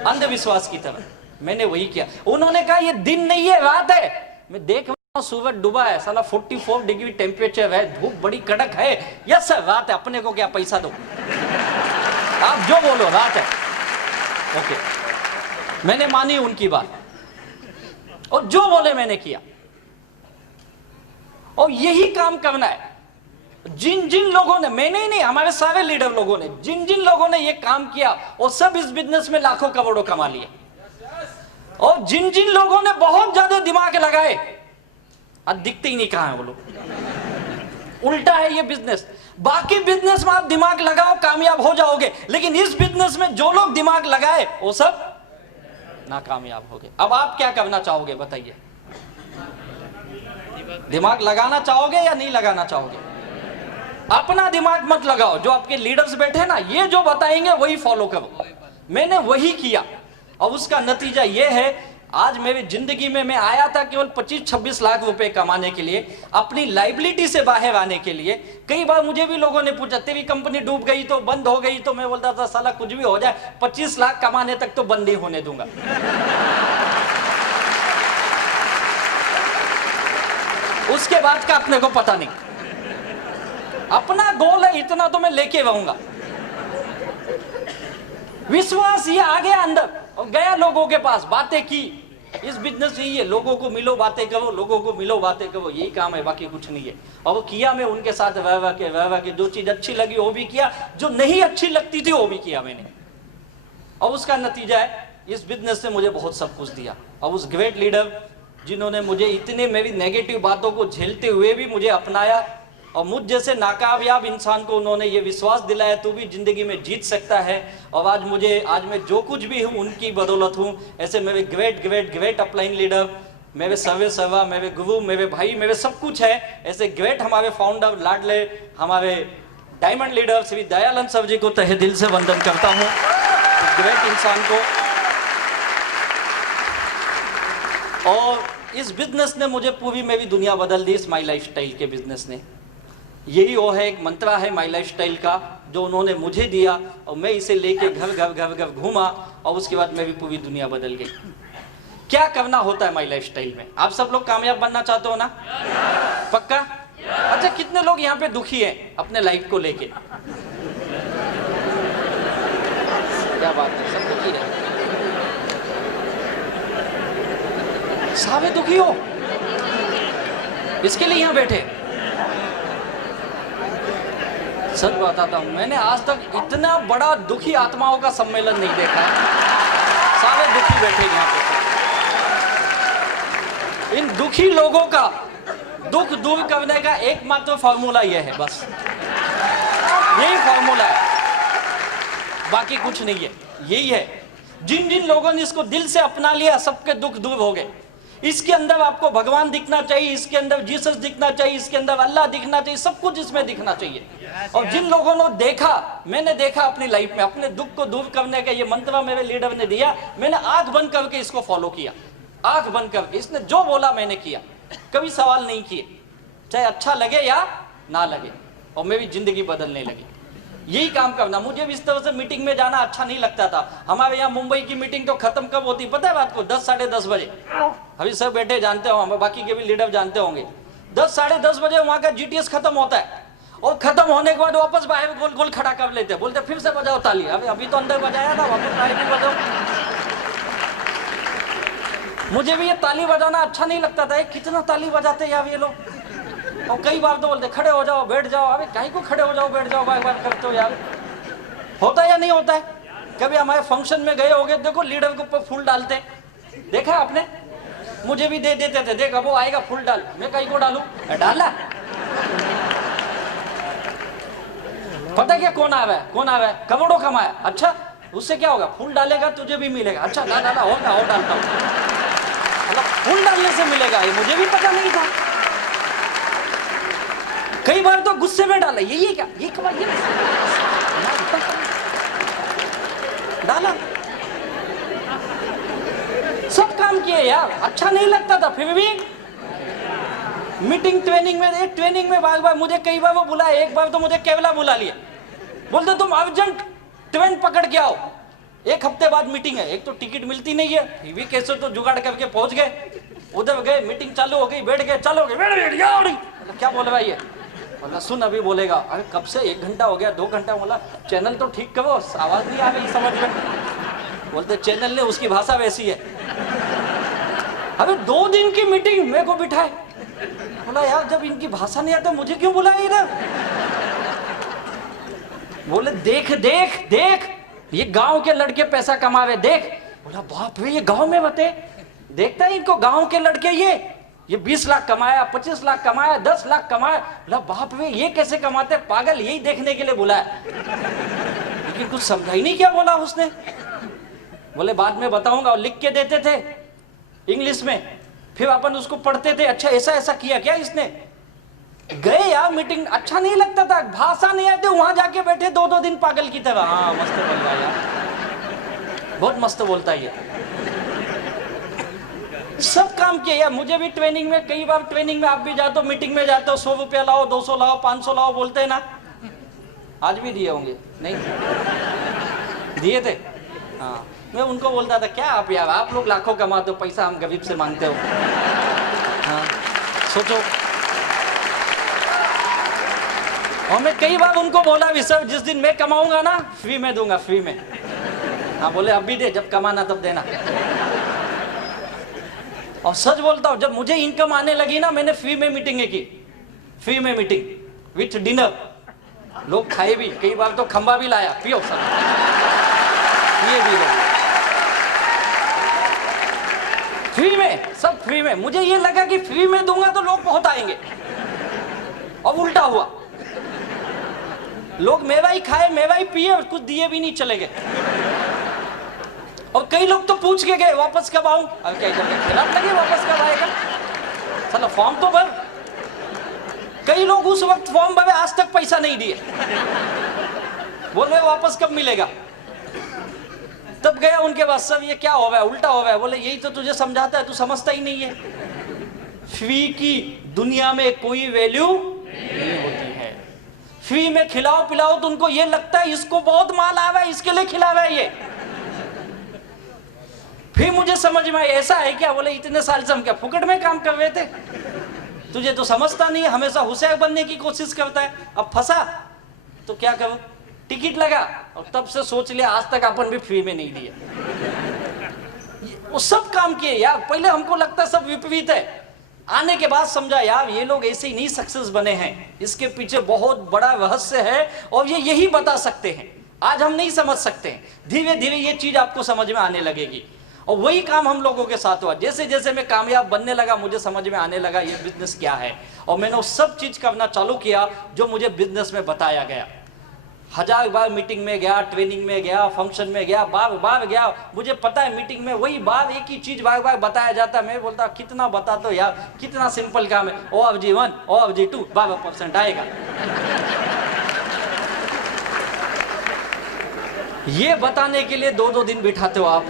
अंधविश्वास की तरह। मैंने वही किया। उन्होंने कहा ये दिन नहीं है, रात है। मैं देख रहा हूं सूरज डूबा है, साला 44 डिग्री टेम्परेचर है, धूप बड़ी कड़क है। यस सर, रात है, अपने को क्या पैसा दो, आप जो बोलो, रात है। ओके, मैंने मानी उनकी बात, और जो बोले मैंने किया। और यही काम करना है। जिन जिन लोगों ने, मैंने ही नहीं, हमारे सारे लीडर लोगों ने, जिन जिन लोगों ने ये काम किया, वो सब इस बिजनेस में लाखों करोड़ों कमा लिए। और जिन जिन लोगों ने बहुत ज्यादा दिमाग लगाए, आज दिखते ही नहीं कहां है वो लोग। उल्टा है ये बिजनेस। बाकी बिजनेस में आप दिमाग लगाओ कामयाब हो जाओगे, लेकिन इस बिजनेस में जो लोग दिमाग लगाए वो सब नाकामयाब हो गए। अब आप क्या करना चाहोगे बताइए? दिमाग लगाना चाहोगे या नहीं लगाना चाहोगे? अपना दिमाग मत लगाओ, जो आपके लीडर्स बैठे ना, ये जो बताएंगे वही फॉलो करो। मैंने वही किया, और उसका नतीजा ये है, आज मेरी जिंदगी में मैं आया था केवल 25-26 लाख रुपए कमाने के लिए, अपनी लाइबिलिटी से बाहर आने के लिए। कई बार मुझे भी लोगों ने पूछा, तेरी कंपनी डूब गई तो, बंद हो गई तो, मैं बोलता था साला कुछ भी हो जाए, 25 लाख कमाने तक तो बंद नहीं होने दूंगा। उसके बाद का अपने को पता नहीं। अपना गोल है, इतना तो मैं लेके रहूंगा। विश्वास ये आ गया अंदर, और गया लोगों के पास, बातें की। इस बिजनेस यही है, लोगों को मिलो बातें करो, लोगों को मिलो बातें करो, यही काम है, बाकी कुछ नहीं है। और वो किया मैं उनके साथ, वह के जो चीज अच्छी लगी वो भी किया, जो नहीं अच्छी लगती थी वो भी किया मैंने। और उसका नतीजा है, इस बिजनेस ने मुझे बहुत सब कुछ दिया। और उस ग्रेट लीडर जिन्होंने मुझे इतने मेरी नेगेटिव बातों को झेलते हुए भी मुझे अपनाया, और मुझ जैसे नाकामयाब इंसान को उन्होंने ये विश्वास दिलाया, तू भी जिंदगी में जीत सकता है। और आज मैं जो कुछ भी हूँ उनकी बदौलत हूँ। ऐसे मेरे ग्रेट अपलाइन लीडर, मेरे सर्वा, मेरे गुरु, मेरे भाई, मेरे सब कुछ है। ऐसे ग्रेट हमारे फाउंडर, लाडले हमारे diamond leader Shri Dayanand sir ji को तहे दिल से वंदन करता हूँ, ग्रेट इंसान को। और इस बिजनेस ने मुझे पूरी मेरी दुनिया बदल दी, इस माई लाइफस्टाइल के बिजनेस ने। यही वो है, एक मंत्रा है माई लाइफस्टाइल का, जो उन्होंने मुझे दिया, और मैं इसे लेके घर घूमा, और उसके बाद मेरी पूरी दुनिया बदल गई। क्या करना होता है माई लाइफस्टाइल में? आप सब लोग कामयाब बनना चाहते हो ना? पक्का? अच्छा, कितने लोग यहाँ पे दुखी हैं अपने लाइफ को लेके? क्या बात है, सब दुखी है? सारे दुखी हो, इसके लिए यहाँ बैठे? सच बताता हूं, मैंने आज तक इतना बड़ा दुखी आत्माओं का सम्मेलन नहीं देखा। सारे दुखी बैठे यहाँ पे। इन दुखी लोगों का दुख दूर करने का एकमात्र फॉर्मूला यह है, बस यही फॉर्मूला है, बाकी कुछ नहीं है। यही है, जिन जिन लोगों ने इसको दिल से अपना लिया, सबके दुख दूर हो गए। इसके अंदर आपको भगवान दिखना चाहिए, इसके अंदर जीसस दिखना चाहिए, इसके अंदर अल्लाह दिखना चाहिए, सब कुछ इसमें दिखना चाहिए। और जिन लोगों ने देखा, मैंने देखा अपनी लाइफ में, अपने दुख को दूर करने का ये मंत्र मेरे लीडर ने दिया, मैंने आंख बंद करके इसको फॉलो किया, आंख बंद करके। इसने जो बोला मैंने किया, कभी सवाल नहीं किए, चाहे अच्छा लगे या ना लगे, और मेरी जिंदगी बदलने लगी। यही काम करना। मुझे भी इस तरह से मीटिंग में जाना अच्छा नहीं लगता था। हमारे यहाँ मुंबई की मीटिंग तो खत्म कब होती पता है रात को? 10 साढ़े 10 बजे। अभी सब बैठे जानते हो, बाकी के भी लीडर जानते होंगे। 10 साढ़े 10 बजे वहां का जीटीएस खत्म होता है, और खत्म होने के बाद वापस बाहर गोल गोल खड़ा कर लेते, बोलते फिर से बजाओ ताली। अभी तो अंदर बजाया था, वापस ताली भी बजाओ। मुझे भी ये ताली बजाना अच्छा नहीं लगता था, कितना ताली बजाते यार ये लोग। और कई बार तो बोलते खड़े हो जाओ बैठ जाओ। अबे काहे को खड़े हो जाओ बैठ जाओ बार बार करते हो यार, होता है या नहीं होता है? कभी हमारे फंक्शन में गए होगे, देखो लीडर के ऊपर फूल डालते, देखा आपने? मुझे भी दे देते थे, देख अब वो आएगा फूल डाल, मैं कहीं को डालू, डाला। पता क्या कौन आया है, कौन आया है? करोड़ों कमाया। अच्छा उससे क्या होगा? फूल डालेगा तुझे भी मिलेगा। अच्छा ना डाला होगा और डालता हूँ, मतलब फूल डालने से मिलेगा, ये मुझे भी पता नहीं था। कई बार तो गुस्से में डाला, ये क्या, ये कमा, ये डाला, सब काम किए यार, अच्छा नहीं लगता था। फिर भी मीटिंग ट्रेनिंग में, एक ट्रेनिंग में बार बार मुझे कई बार वो बुलाया। एक बार तो मुझे केवला बुला लिया, बोलते तुम अर्जेंट ट्रेन पकड़ के आओ, एक हफ्ते बाद मीटिंग है। एक तो टिकट मिलती नहीं है, फिर भी कैसे तो जुगाड़ करके पहुंच गए। उधर गए, मीटिंग चालू हो गई, बैठ गए, चलो बैठ क्या बोल रहा है? बोला सुन अभी बोलेगा। अरे कब से 1 घंटा हो गया, 2 घंटा। बोला चैनल तो ठीक करो, आवाज नहीं आ रही समझ में। बोलते चैनल ने, उसकी भाषा वैसी है। अरे 2 दिन की मीटिंग मेरे को बिठाए। बोला यार जब इनकी भाषा नहीं आता मुझे क्यों बुलाया इधर? बोले देख देख देख, ये गांव के लड़के पैसा कमा रहे, देख। बोला बाप रे, ये गांव में बते, देखता है इनको गांव के लड़के, ये 20 लाख कमाया, 25 लाख कमाया, 10 लाख कमाया। बोला बाप रे, ये कैसे कमाते पागल, यही देखने के लिए बुलाया। लेकिन कुछ समझा ही नहीं क्या बोला उसने। बोले बाद में बताऊंगा, और लिख के देते थे इंग्लिश में, फिर अपन उसको पढ़ते थे। अच्छा ऐसा ऐसा किया क्या इसने? गए यार मीटिंग, अच्छा नहीं लगता था, भाषा नहीं आते, वहां जाके बैठे 2-2 दिन पागल की तरह। हाँ मस्त बोल रहा है यार, बहुत मस्त बोलता है ये, सब काम किया यार। मुझे भी ट्रेनिंग में, कई बार ट्रेनिंग में आप भी जाते हो, मीटिंग में जाते हो, 100 रुपया लाओ, 200 लाओ, 500 लाओ बोलते हैं ना। आज भी दिए होंगे, नहीं दिए थे? हाँ मैं उनको बोलता था क्या आप यार, आप लोग लाखों कमाते हो, पैसा हम गरीब से मांगते हो। हाँ सोचो। और मैं कई बार उनको बोला भी, सर जिस दिन मैं कमाऊंगा ना फ्री में दूंगा, फ्री में। हाँ बोले अभी दे, जब कमाना तब देना। और सच बोलता हूँ, जब मुझे इनकम आने लगी ना, मैंने फ्री में मीटिंगें की, फ्री में मीटिंग विथ डिनर। लोग खाए भी, कई बार तो खंबा भी लाया, पियो सब, पिए भी लोग फ्री में, सब फ्री में। मुझे ये लगा कि फ्री में दूंगा तो लोग बहुत आएंगे, और उल्टा हुआ। लोग मेवा ही खाए, मेवा ही पिए, कुछ दिए भी नहीं, चले गए। और कई लोग तो पूछ के गए वापस कब आऊं। अब क्या खिलाफ लगे, वापस कब आएगा? चलो फॉर्म तो भर। कई लोग उस वक्त फॉर्म भरे, आज तक पैसा नहीं दिए, बोल रहे वापस कब मिलेगा। तब गया उनके पास, सब ये क्या हो रहा है, उल्टा हो रहा है। बोले यही तो तुझे समझाता है, तू समझता ही नहीं है। फ्री की दुनिया में कोई वैल्यू नहीं होती है। फ्री में खिलाओ पिलाओ तो उनको ये लगता है इसको बहुत माल आ रहा है, इसके लिए खिला रहा है ये। फिर मुझे समझ में आया ऐसा है क्या। बोले इतने साल से हम क्या फुकट में काम कर रहे थे, तुझे तो समझता नहीं है, हमेशा होशियार बनने की कोशिश करता है। अब फंसा तो क्या करूं, टिकट लगा, और तब से सोच लिया आज तक अपन भी फ्री में नहीं दिया। वो सब काम किए यार, पहले हमको लगता सब विपरीत है, आने के बाद समझा यार ये लोग ऐसे ही नहीं सक्सेस बने हैं, इसके पीछे बहुत बड़ा रहस्य है, और ये यही बता सकते हैं। आज हम नहीं समझ सकते हैं, धीरे धीरे ये चीज आपको समझ में आने लगेगी। और वही काम हम लोगों के साथ हुआ। जैसे जैसे मैं कामयाब बनने लगा, मुझे समझ में आने लगा ये बिजनेस क्या है, और मैंने वो सब चीज करना चालू किया जो मुझे बिजनेस में बताया गया। 1000 बार मीटिंग में गया, ट्रेनिंग में गया, फंक्शन में गया, बार बार गया। मुझे पता है मीटिंग में वही बार एक ही चीज बार बार बताया जाता है। मैं बोलता कितना बता दो यार, कितना सिंपल काम है। OFG1 OFG2 12% आएगा। ये बताने के लिए 2-2 दिन बिठाते हो आप,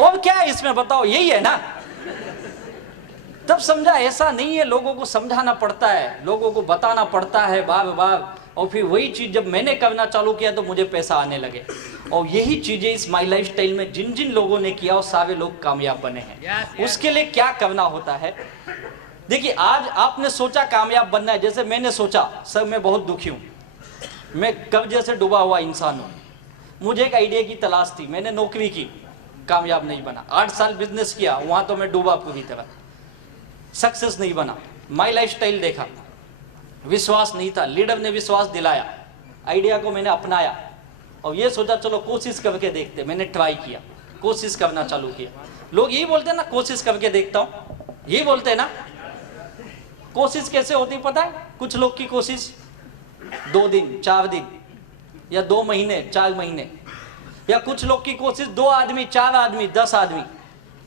और क्या है इसमें बताओ, यही है ना। तब समझा ऐसा नहीं है, लोगों को समझाना पड़ता है, लोगों को बताना पड़ता है बार बार। और फिर वही चीज जब मैंने करना चालू किया तो मुझे पैसा आने लगे। और यही चीजें इस माई लाइफ स्टाइल में जिन जिन लोगों ने किया वो सारे लोग कामयाब बने हैं। उसके लिए क्या करना होता है, देखिए आज आपने सोचा कामयाब बनना है, जैसे मैंने सोचा, सर मैं बहुत दुखी हूं, मैं कर्जे से डूबा हुआ इंसान हूं, मुझे एक आइडिया की तलाश थी, मैंने नौकरी की, कामयाब नहीं बना, 8 साल बिजनेस किया, वहां तो मैं डूबा पूरी तरह, सक्सेस नहीं बना, माई लाइफ स्टाइल देखा, विश्वास नहीं था, लीडर ने विश्वास दिलाया, आइडिया को मैंने अपनाया और ये सोचा चलो कोशिश करके देखते, मैंने ट्राई किया, कोशिश करना चालू किया। लोग यही बोलते हैं ना, कोशिश करके देखता हूं, यही बोलते हैं ना। कोशिश कैसे होती पता है? कुछ लोग की कोशिश 2 दिन 4 दिन या 2 महीने 4 महीने, या कुछ लोग की कोशिश 2 आदमी 4 आदमी 10 आदमी,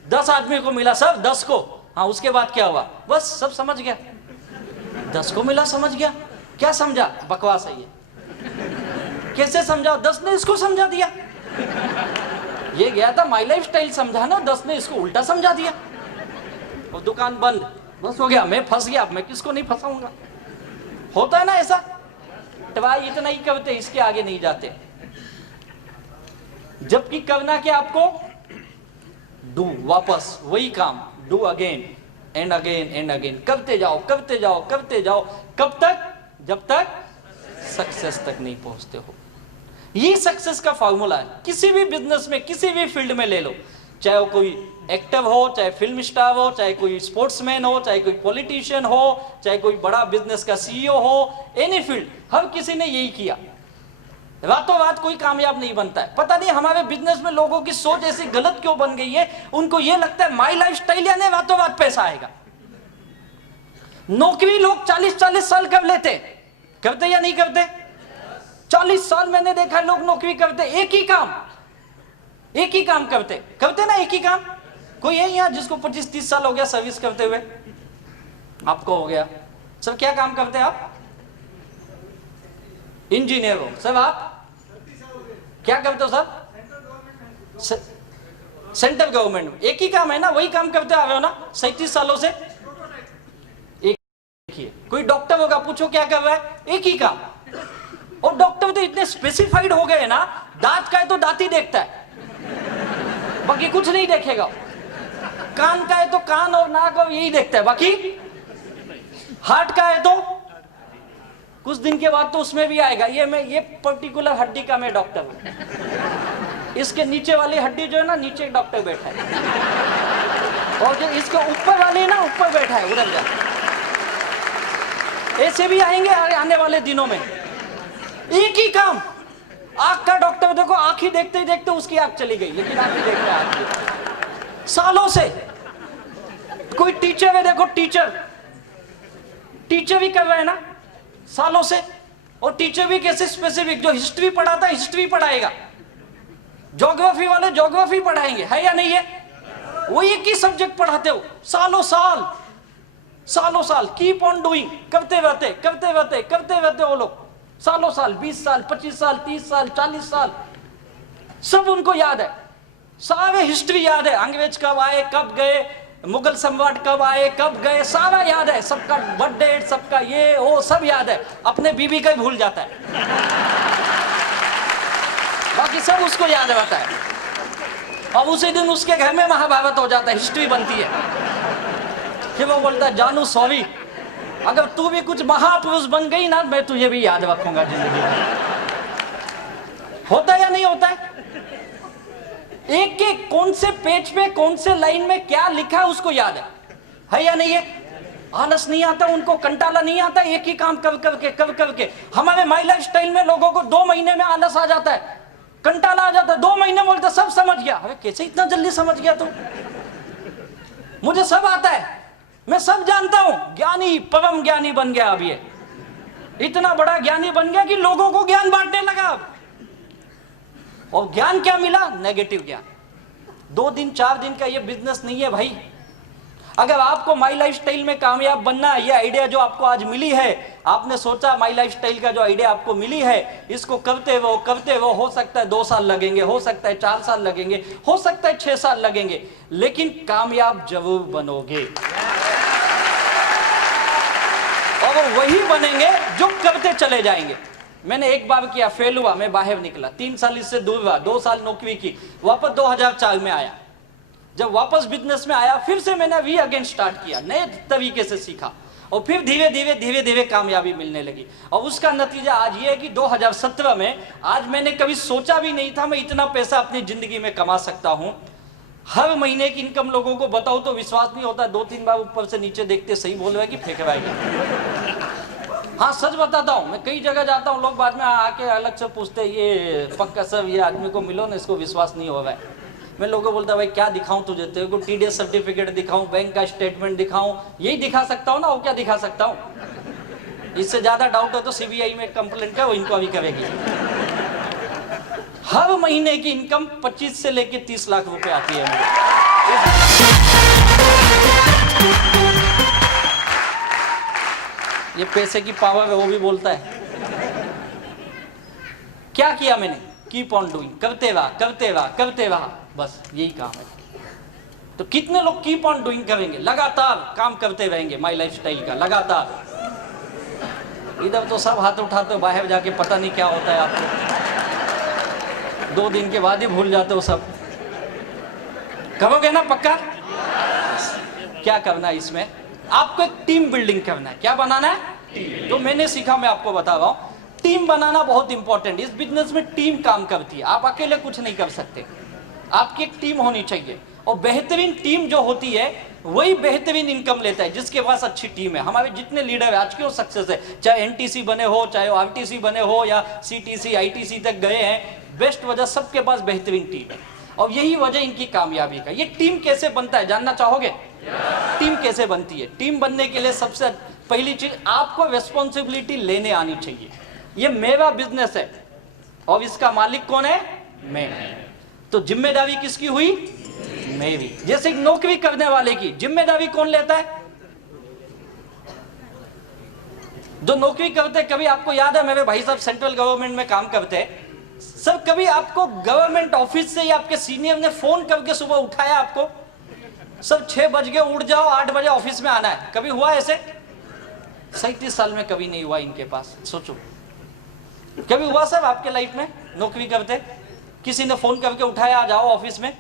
10 आदमी को मिला सब 10 को, हाँ उसके बाद क्या हुआ, बस सब समझ गया, 10 को मिला समझ गया, क्या समझा, बकवास है ये, कैसे समझा, 10 ने इसको समझा दिया, ये गया था माई लाइफ स्टाइल समझाना, 10 ने इसको उल्टा समझा दिया और दुकान बंद, बस हो गया, मैं फंस गया, अब मैं किसको नहीं फंसाऊंगा। होता है ना ऐसा, ट्राई इतना ही करते, इसके आगे नहीं जाते, जबकि करना क्या आपको, डू, वापस वही काम, do again and again and again, करते जाओ करते जाओ करते जाओ, कब तक, जब तक सक्सेस तक नहीं पहुंचते हो। ये सक्सेस का फॉर्मूला है, किसी भी बिजनेस में किसी भी फील्ड में ले लो, चाहे वो कोई एक्टर हो, चाहे फिल्म स्टार हो, चाहे कोई स्पोर्ट्समैन हो, चाहे कोई पॉलिटिशियन हो, चाहे कोई बड़ा बिजनेस का सीईओ हो, एनी फील्ड, हर किसी ने यही किया, रातों रात कोई कामयाब नहीं बनता है। पता नहीं हमारे बिजनेस में लोगों की सोच ऐसी गलत क्यों बन गई है, उनको ये लगता है माई लाइफ स्टाइल यानी रातों रात पैसा आएगा। नौकरी लोग 40-40 साल कर लेते, करते या नहीं करते, 40 साल मैंने देखा लोग नौकरी करते, एक ही काम करते ना, एक ही काम। कोई है यहाँ जिसको 25-30 साल हो गया सर्विस करते हुए? आपको हो गया। सर क्या काम करते हैं आप? इंजीनियर हो। सर आप क्या करते हो? सर सेंट्रल गवर्नमेंट में, एक ही काम है ना, वही काम करते आ रहे हो ना 37 सालों से। एक कोई डॉक्टर होगा, पूछो क्या कर रहा है, एक ही काम। और डॉक्टर तो इतने स्पेसिफाइड हो गए ना, दांत का है तो दांत ही देखता है, बाकी कुछ नहीं देखेगा। कान का है तो कान और नाक और यही देखता है, बाकी हार्ट का है तो कुछ दिन के बाद तो उसमें भी आएगा, ये पर्टिकुलर हड्डी का मैं डॉक्टर हूं, इसके नीचे वाली हड्डी जो है ना, नीचे एक डॉक्टर बैठा है, और जो इसके ऊपर वाली ना, ऊपर बैठा है, उधर जा। ऐसे भी आएंगे आने वाले दिनों में। एक ही काम, आंख का डॉक्टर देखो, आंख ही देखते ही देखते उसकी आंख चली गई, लेकिन आंख ही देख रहा है सालों से। कोई टीचर है, देखो टीचर भी कर रहे हैं ना सालों से, और टीचर भी कैसे स्पेसिफिक, जो हिस्ट्री पढ़ाता है हिस्ट्री पढ़ाएगा, ज्योग्राफी वाले ज्योग्राफी पढ़ाएंगे, है या नहीं है? वो एक ही सब्जेक्ट पढ़ाते हो सालों साल, कीप ऑन डूइंग, करते रहते वो लोग सालों साल, 20 साल 25 साल 30 साल 40 साल, सब उनको याद है, सारे हिस्ट्री याद है, अंग्रेज कब आए कब गए, मुगल सम्राट कब आए कब गए, सारा याद है, सबका बर्थडे, सबका ये वो सब याद है, अपने बीबी का ही भूल जाता है, बाकी सब उसको याद रहता है। और उसी दिन उसके घर में महाभारत हो जाता है, हिस्ट्री बनती है, फिर वो बोलता है जानू सॉरी, अगर तू भी कुछ महापुरुष बन गई ना, मैं तुझे भी याद रखूंगा जिंदगी में। होता है या नहीं होता है? एक एक कौन से पेज पे कौन से लाइन में क्या लिखा है उसको याद है या नहीं है? आलस नहीं आता उनको, कंटाला नहीं आता, एक ही काम कर करके। हमारे माई लाइफ स्टाइल में लोगों को 2 महीने में आलस आ जाता है, कंटाला आ जाता है, 2 महीने बोलता सब समझ गया। अरे कैसे इतना जल्दी समझ गया तू? मुझे सब आता है, मैं सब जानता हूं, ज्ञानी परम ज्ञानी बन गया। अब ये इतना बड़ा ज्ञानी बन गया कि लोगों को ज्ञान बांटने लगा अब। और ज्ञान क्या मिला? नेगेटिव ज्ञान। 2 दिन 4 दिन का ये बिजनेस नहीं है भाई। अगर आपको माई लाइफ स्टाइल में कामयाब बनना है, ये आइडिया जो आपको आज मिली है, आपने सोचा माई लाइफ स्टाइल का जो आइडिया आपको मिली है, इसको करते वो हो सकता है 2 साल लगेंगे, हो सकता है 4 साल लगेंगे, हो सकता है 6 साल लगेंगे, लेकिन कामयाब जरूर बनोगे। और वही बनेंगे जो करते चले जाएंगे। मैंने एक बार किया, फेल हुआ, मैं बाहर निकला, 3 साल इससे दूर रहा, 2 साल नौकरी की, वापस 2004 में आया, जब वापस बिजनेस में आया फिर से मैंने वी अगेन स्टार्ट किया, नए तरीके से सीखा और फिर धीरे धीरे कामयाबी मिलने लगी। और उसका नतीजा आज ये है कि 2017 में आज मैंने कभी सोचा भी नहीं था मैं इतना पैसा अपनी जिंदगी में कमा सकता हूं। हर महीने की इनकम लोगों को बताऊं तो विश्वास नहीं होता, 2-3 बार ऊपर से नीचे देखते सही बोल रहा है कि फेंकवाएगा। हाँ सच बताता हूँ, मैं कई जगह जाता हूँ, लोग बाद में आके अलग से पूछते ये पक्का सर ये आदमी को मिलो ना, इसको विश्वास नहीं हो रहा है। मैं लोगों को बोलता भाई क्या दिखाऊं तुझे, तेरे को टीडीएस सर्टिफिकेट दिखाऊं, बैंक का स्टेटमेंट दिखाऊं, यही दिखा सकता हूं ना, और क्या दिखा सकता हूं। इससे ज्यादा डाउट हो तो सीबीआई में कंप्लेंट करो, इनको अभी करेगी। हर महीने की इनकम 25 से लेके 30 लाख रुपए आती है मुझे। ये पैसे की पावर है, वो भी बोलता है। क्या किया मैंने, कीप ऑन डूइंग, करते रहा, बस यही काम है। तो कितने लोग कीप ऑन डूइंग करेंगे, लगातार काम करते रहेंगे माई लाइफस्टाइल का, लगातार। इधर तो सब हाथ उठाते हो, बाहर जाके पता नहीं क्या होता है आपको, 2 दिन के बाद ही भूल जाते हो सब। करोगे ना पक्का? क्या करना है इसमें, आपको एक टीम बिल्डिंग करना है। क्या बनाना है? तो मैंने सीखा, मैं आपको बता रहा हूं, टीम बनाना बहुत इंपॉर्टेंट। इस बिजनेस में टीम काम करती है, आप अकेले कुछ नहीं कर सकते, आपकी एक टीम होनी चाहिए। और बेहतरीन टीम जो होती है वही बेहतरीन इनकम लेता है, जिसके पास अच्छी टीम है। हमारे जितने लीडर आज क्यों सक्सेस है, चाहे एनटीसी बने हो, चाहे आरटीसी बने हो, या सीटीसी आईटीसी तक गए हैं, बेस्ट वजह सबके पास बेहतरीन टीम है। और यही वजह इनकी कामयाबी का। ये टीम कैसे बनता है जानना चाहोगे? टीम कैसे बनती है? टीम बनने के लिए सबसे पहली चीज आपको रिस्पॉन्सिबिलिटी लेने आनी चाहिए। ये मेरा बिजनेस है और इसका मालिक कौन है? मैं। तो जिम्मेदारी किसकी हुई? मेरी। जैसे एक नौकरी करने वाले की जिम्मेदारी कौन लेता है? जो नौकरी करते, कभी आपको याद है मेरे भाई साहब सेंट्रल गवर्नमेंट में काम करते हैं, सर कभी आपको गवर्नमेंट ऑफिस से या आपके सीनियर ने फोन करके सुबह उठाया आपको, सर 6 बज गए उठ जाओ, 8 बजे ऑफिस में आना है? कभी हुआ ऐसे? 37 साल में कभी नहीं हुआ इनके पास। सोचो कभी हुआ सर आपके लाइफ में? नौकरी करते किसी ने फोन करके उठाया आ जाओ ऑफिस में?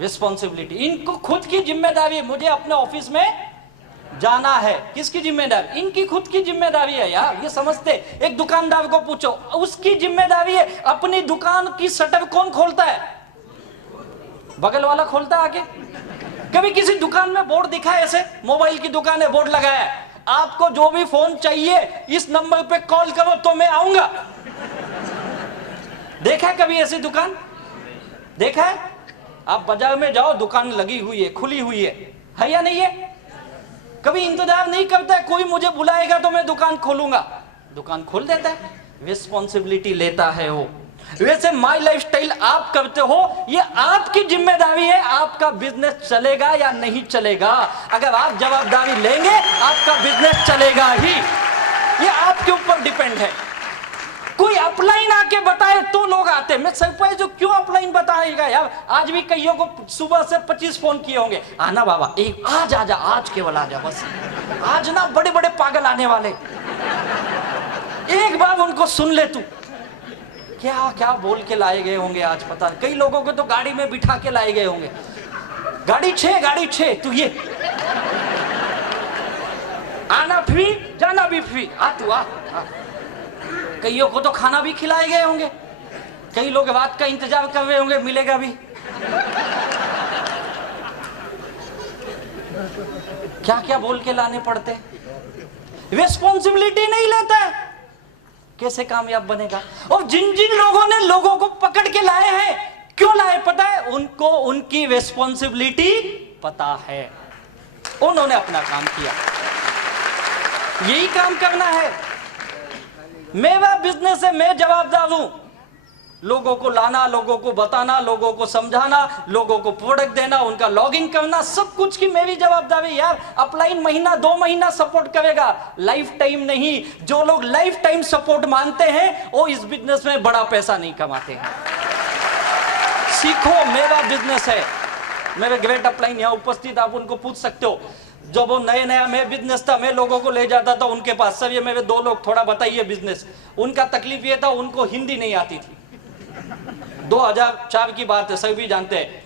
रिस्पॉन्सिबिलिटी, इनको खुद की जिम्मेदारी है, मुझे अपने ऑफिस में जाना है। किसकी जिम्मेदारी? इनकी खुद की जिम्मेदारी है यार, ये समझते। एक दुकानदार को पूछो, उसकी जिम्मेदारी है। अपनी दुकान की शटर कौन खोलता है? बगल वाला खोलता है आके। कभी किसी दुकान में बोर्ड दिखा है ऐसे, मोबाइल की दुकान है, बोर्ड लगाया है, आपको जो भी फोन चाहिए इस नंबर पे कॉल करो तो मैं आऊंगा? देखा है कभी ऐसी दुकान? देखा है? आप बाजार में जाओ, दुकान लगी हुई है, खुली हुई है या नहीं है? कभी इंतजार नहीं करता है कोई मुझे बुलाएगा तो मैं दुकान खोलूंगा, दुकान खोल देता है। रिस्पॉन्सिबिलिटी लेता है वो। वैसे माई लाइफस्टाइल आप करते हो, ये आपकी जिम्मेदारी है, आपका बिजनेस चलेगा या नहीं चलेगा। अगर आप जवाबदारी लेंगे आपका बिजनेस चलेगा ही, ये आपके ऊपर डिपेंड है। कोई अपलाइन आके बताए तो लोग आते। मैं सरप्राइज हूं, क्यों अपलाइन बताएगा यार? आज भी कईयों को सुबह से 25 फोन किए होंगे, आना बाबा, एक आज आजा, आज केवल आजा, बस आज ना, बड़े बड़े पागल आने वाले, एक बार उनको सुन ले तू। क्या क्या बोल के लाए गए होंगे आज, पता नहीं। कई लोगों को तो गाड़ी में बिठा के लाए गए होंगे, गाड़ी 6 तू ये आना फ्री, जाना भी फ्री, आ तू आ। कईयों को तो खाना भी खिलाए गए होंगे, कई लोग रात का इंतजार कर रहे होंगे, मिलेगा भी। क्या क्या बोल के लाने पड़ते, रिस्पॉन्सिबिलिटी नहीं लेता है, कैसे कामयाब बनेगा? और जिन जिन लोगों ने लोगों को पकड़ के लाए हैं, क्यों लाए पता है? उनको उनकी रिस्पॉन्सिबिलिटी पता है, उन्होंने अपना काम किया। यही काम करना है। मेरा बिजनेस है, मैं जवाबदार हूं। लोगों को लाना, लोगों को बताना, लोगों को समझाना, लोगों को प्रोडक्ट देना, उनका लॉगिंग करना, सब कुछ की मेरी जवाबदारी यार। अपलाइन महीना 2 महीना सपोर्ट करेगा, लाइफ टाइम नहीं। जो लोग लाइफ टाइम सपोर्ट मांगते हैं वो इस बिजनेस में बड़ा पैसा नहीं कमाते हैं। सीखो, मेरा बिजनेस है। मेरे ग्रेट अपलाइन यहाँ उपस्थित, आप उनको पूछ सकते हो। जब वो नया मैं बिजनेस था, मैं लोगों को ले जाता था उनके पास, सर ये मेरे 2 लोग, थोड़ा बताइए बिजनेस। उनका तकलीफ ये था, उनको हिंदी नहीं आती थी। 2004 की बात है, सभी जानते हैं।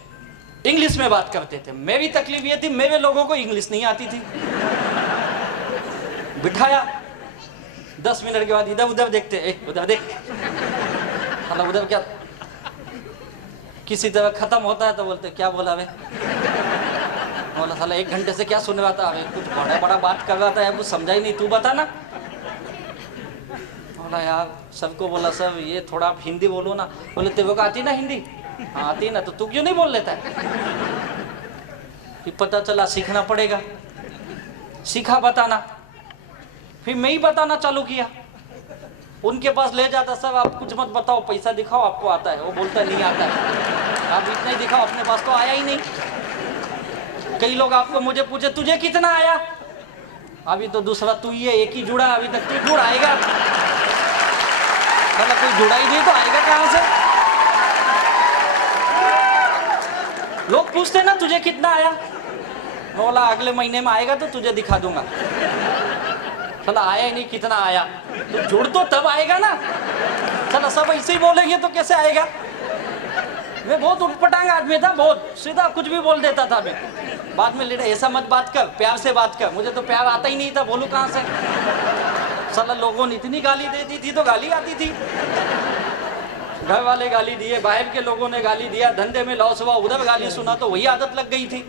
इंग्लिश में बात करते थे। मेरी तकलीफ ये थी, मेरे लोगों को इंग्लिश नहीं आती थी। बिठाया, 10 मिनट के बाद इधर उधर देखते, उधर देख, मतलब उधर क्या, किसी तरह खत्म होता है तो बोलते क्या बोला वे, बोला साला 1 घंटे से क्या सुन रहा था, अबे कुछ बड़ा बड़ा बात कर रहा था यार, कुछ समझा ही नहीं, तू बता ना। बोला यार सबको बोला सब ये थोड़ा आप हिंदी बोलो ना। बोले तेरे को आती ना हिंदी? हाँ आती ना, तो तू क्यों नहीं बोल लेता है? फिर पता चला सीखना पड़ेगा, सीखा बताना, फिर मैं ही बताना चालू किया। उनके पास ले जाता, सब आप कुछ मत बताओ, पैसा दिखाओ आपको आता है। वो बोलता नहीं आता है। आप इतना ही दिखाओ, अपने पास तो आया ही नहीं। कई लोग आपको मुझे पूछे तुझे कितना आया, अभी तो दूसरा तू ही है, एक ही जुड़ा, अभी तक तू जुड़ आएगा, मतलब कोई जुड़ा ही नहीं तो आएगा कहां से? लोग पूछते ना तुझे कितना आया, बोला अगले महीने में आएगा तो तुझे दिखा दूंगा। चला आया ही नहीं, कितना आया? तो जुड़ तो तब आएगा ना। चला सब ऐसे ही बोलेंगे तो कैसे आएगा? मैं बहुत उठपटांग आदमी था, बहुत सीधा कुछ भी बोल देता था मैं। बाद में लेडा ऐसा मत बात कर, प्यार से बात कर। मुझे तो प्यार आता ही नहीं था, बोलूं कहां से? साला लोगों ने इतनी गाली देती थी तो गाली आती थी। घर वाले गाली दिए, बाहर के लोगों ने गाली दिया, धंधे में लॉस हुआ, उधर गाली सुना तो वही आदत लग गई थी।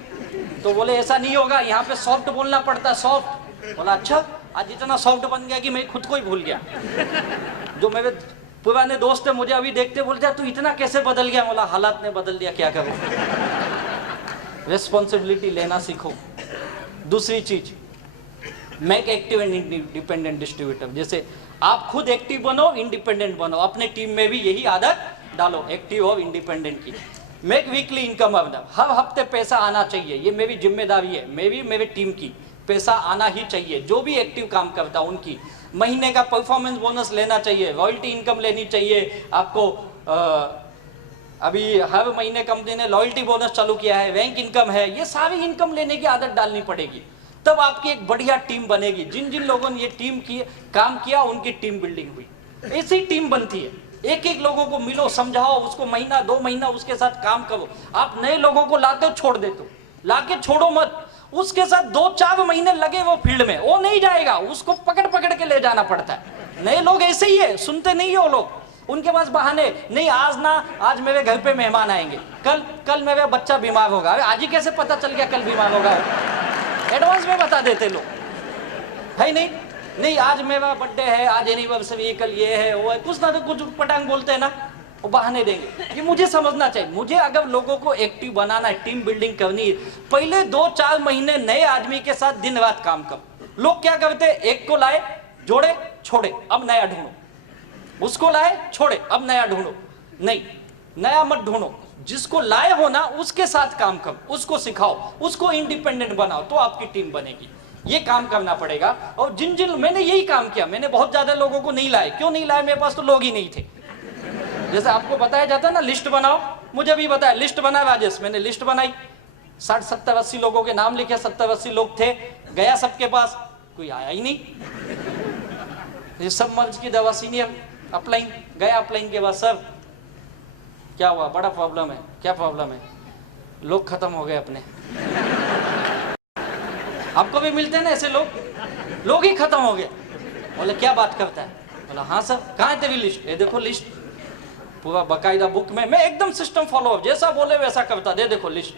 तो बोले ऐसा नहीं होगा, यहाँ पे सॉफ्ट बोलना पड़ता है, सॉफ्ट। बोला अच्छा, आज इतना सॉफ्ट बन गया कि मैं खुद को ही भूल गया। जो मेरे पुराने दोस्त है मुझे अभी देखते बोलते तू इतना कैसे बदल गया? बोला हालात ने बदल दिया, क्या करूं। रिस्पॉन्सिबिलिटी लेना सीखो। दूसरी चीज, make active and independent distributor. जैसे आप खुद एक्टिव बनो, इंडिपेंडेंट बनो, अपने टीम में भी यही आदत डालो, एक्टिव और इंडिपेंडेंट की। मेक वीकली इनकम अर्नर, हर हफ्ते पैसा आना चाहिए, ये मेरी जिम्मेदारी है, मेरी टीम की। पैसा आना ही चाहिए, जो भी एक्टिव काम करता है उनकी। महीने का परफॉर्मेंस बोनस लेना चाहिए, रॉयल्टी इनकम लेनी चाहिए आपको। अभी हर महीने कंपनी ने लॉयल्टी बोनस चालू किया है, रैंक इनकम है, ये सारी इनकम लेने की आदत डालनी पड़ेगी, तब आपकी एक बढ़िया टीम बनेगी। जिन जिन लोगों ने ये टीम की काम किया उनकी टीम बिल्डिंग हुई। ऐसी टीम बनती है, एक एक लोगों को मिलो, समझाओ उसको, महीना 2 महीना उसके साथ काम करो। आप नए लोगों को लाते हो छोड़ देते हो, लाके छोड़ो मत, उसके साथ 2-4 महीने लगे वो फील्ड में, वो नहीं जाएगा, उसको पकड़ पकड़ के ले जाना पड़ता है। नए लोग ऐसे ही है, सुनते नहीं है वो लोग, उनके पास बहाने नहीं। आज मेरे घर पे मेहमान आएंगे, कल मेरा बच्चा बीमार होगा। अरे आज ही कैसे पता चल गया कल बीमार होगा? एडवांस में बता देते लोग, है नहीं आज मेरा बर्थडे है, आज एनिवर्सरी, कल ये है वो है, कुछ ना तो कुछ पटांग बोलते हैं ना, वो बहाने देंगे। ये मुझे समझना चाहिए। मुझे अगर लोगों को एक्टिव बनाना है, टीम बिल्डिंग करनी है, पहले 2-4 महीने नए आदमी के साथ दिन रात काम करो। लोग क्या करते हैं, एक को लाए, जोड़े, छोड़े, अब नया ढूंढो, उसको लाए, छोड़े, अब नया ढूंढो। नहीं, नया मत ढूंढो, जिसको लाए हो ना उसके साथ काम करो, उसको सिखाओ, उसको इंडिपेंडेंट बनाओ, तो आपकी टीम बनेगी। ये काम करना पड़ेगा। और जिन जिन मैंने यही काम किया, मैंने बहुत ज्यादा लोगों को नहीं लाए। क्यों नहीं लाए? मेरे पास तो लोग ही नहीं थे। जैसे आपको बताया जाता है ना लिस्ट बनाओ, मुझे भी बताया लिस्ट बना राजेश, मैंने लिस्ट बनाई, 60, 70, 80 लोगों के नाम लिखे, 70, 80 लोग थे, गया सबके पास, कोई आया ही नहीं। ये सब मर्ज की दवा सीनियर अपलाइन गया, अपलाइन के बाद सर क्या हुआ? बड़ा प्रॉब्लम है। क्या प्रॉब्लम है? लोग खत्म हो गए अपने। आपको भी मिलते हैं ना ऐसे लोग ही खत्म हो गए। बोले क्या बात करता है? बोला हाँ सर। कहाँ है तेरी लिस्ट? ये देखो लिस्ट, पूरा बकायदा बुक में, मैं एकदम सिस्टम फॉलो अप, जैसा बोले वैसा करता, दे देखो लिस्ट।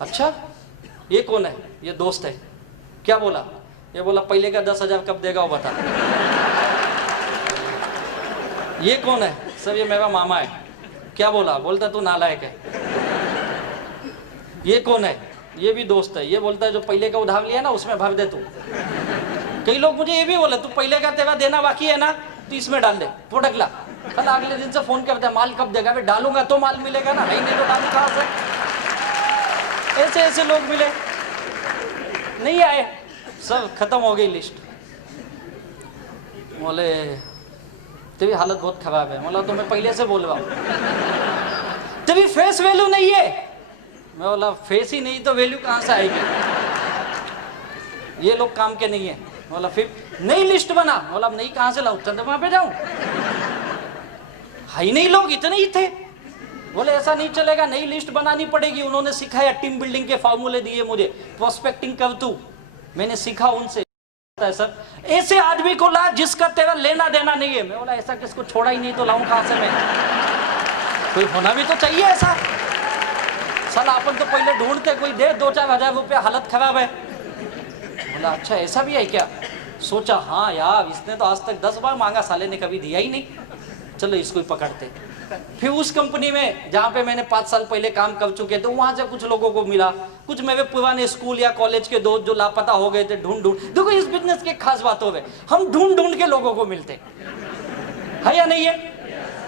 अच्छा ये कौन है? ये दोस्त है। क्या बोला? ये बोला पहले का 10,000 कब देगा वो बता। ये कौन है? सर ये मेरा मामा है। क्या बोला? बोलता तू नालायक है। ये कौन है? ये भी दोस्त है। ये बोलता है जो पहले का उधार लिया ना उसमें भर दे तू। कई लोग मुझे ये भी बोले तू पहले का तेरा देना बाकी है ना तो इसमें डाल दे, प्रोडक्ट ला। कल अगले दिन से फोन करता है माल कब देगा? मैं डालूंगा तो माल मिलेगा ना, नहीं तो डालू कहां से? ऐसे ऐसे लोग मिले, नहीं आए, सब खत्म हो गई लिस्ट। बोले तेरी हालत बहुत खराब है। बोला तो मैं पहले से बोल रहा हूँ, तेरी फेस वैल्यू नहीं है। मैं बोला फेस ही नहीं तो वैल्यू कहाँ से आएगी? ये लोग काम के नहीं है। बोला फिर नई लिस्ट बना। बोला अब नई कहाँ से लाऊं? चंद्रमा पे जाऊं? हाई नहीं, लोग इतने ही थे। बोले ऐसा नहीं चलेगा, नई लिस्ट बनानी पड़ेगी। उन्होंने सिखाया, टीम बिल्डिंग के फॉर्मूले दिए मुझे, प्रोस्पेक्टिंग कर तू, मैंने सीखा उनसे। सर ऐसे आदमी को ला जिसका तेरा लेना देना नहीं है। मैं बोला ऐसा किसको छोड़ा ही नहीं तो लाऊं कहां से मैं? कोई होना भी तो चाहिए ऐसा। साला अपन तो पहले ढूंढते कोई दे 2-4 हजार रुपया, हालत खराब है। बोला अच्छा ऐसा भी है क्या? सोचा हाँ यार, इसने तो आज तक 10 बार मांगा, साले ने कभी दिया ही नहीं, चलो इसको ही पकड़ते। फिर उस कंपनी में जहाँ पे मैंने 5 साल पहले काम कर चुके थे, वहां से कुछ लोगों को मिला, कुछ मेरे पुराने स्कूल या कॉलेज के दोस्त जो लापता हो गए थे, ढूंढ देखो इस बिजनेस के खास बात हो गए, हम ढूंढ के लोगों को मिलते है या नहीं है?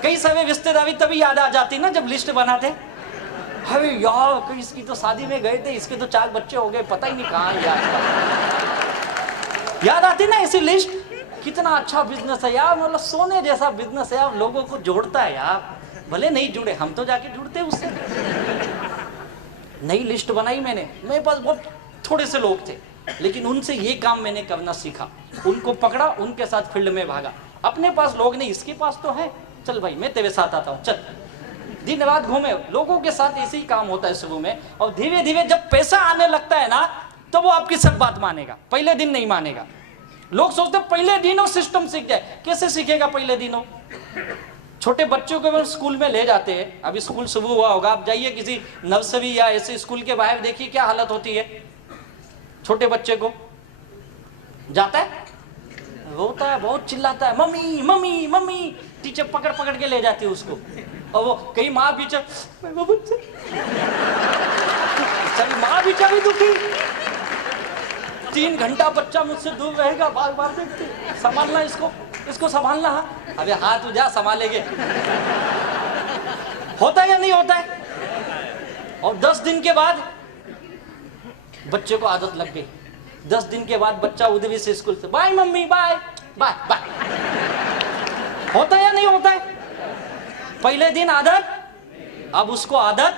कई सारे रिश्तेदारी तभी याद आ जाती ना जब लिस्ट बनाते, अरे यार इसकी तो शादी में गए थे, इसके तो 4 बच्चे हो गए, पता ही नहीं कहाँ याद आती ना ऐसी लिस्ट। कितना अच्छा बिजनेस है यार, मतलब सोने जैसा बिजनेस है यार, लोगों को जोड़ता है यार, भले नहीं जुड़े, हम तो जाके जुड़ते उससे। नई लिस्ट बनाई मैंने, मेरे पास बहुत थोड़े से लोग थे, लेकिन उनसे ये काम मैंने करना सीखा, उनको पकड़ा, उनके साथ फील्ड में भागा। अपने पास लोग नहीं, इसके पास तो है, चल भाई मैं तेरे साथ आता हूँ, चल। दिन रात घूमे, लोगों के साथ ऐसे ही काम होता है शुरू में, और धीरे धीरे जब पैसा आने लगता है ना, तो वो आपकी सब बात मानेगा, पहले दिन नहीं मानेगा। लोग सोचते पहले दिनों सिस्टम सीख जाए, कैसे सीखेगा पहले दिनों? छोटे बच्चों को स्कूल में ले जाते हैं, अभी स्कूल शुरू हुआ होगा, आप जाइए किसी नर्सरी या ऐसे स्कूल के बाहर, देखिए क्या हालत होती है। छोटे बच्चे को जाता है, रोता है, बहुत चिल्लाता है, मम्मी मम्मी मम्मी, टीचर पकड़ पकड़ के ले जाती है उसको, और वो कहीं माँ पीछे, माँ पीछे भी दुखी, 3 घंटा बच्चा मुझसे दूर रहेगा, बार बार देखते, संभालना इसको संभालना। अबे हाथ उजा संभालेंगे, होता है या नहीं होता है? और 10 दिन के बाद बच्चे को आदत लग गई। 10 दिन के बाद बच्चा उधर से स्कूल से, बाय मम्मी बाय बाय बाय, होता है या नहीं होता है? पहले दिन आदत, अब उसको आदत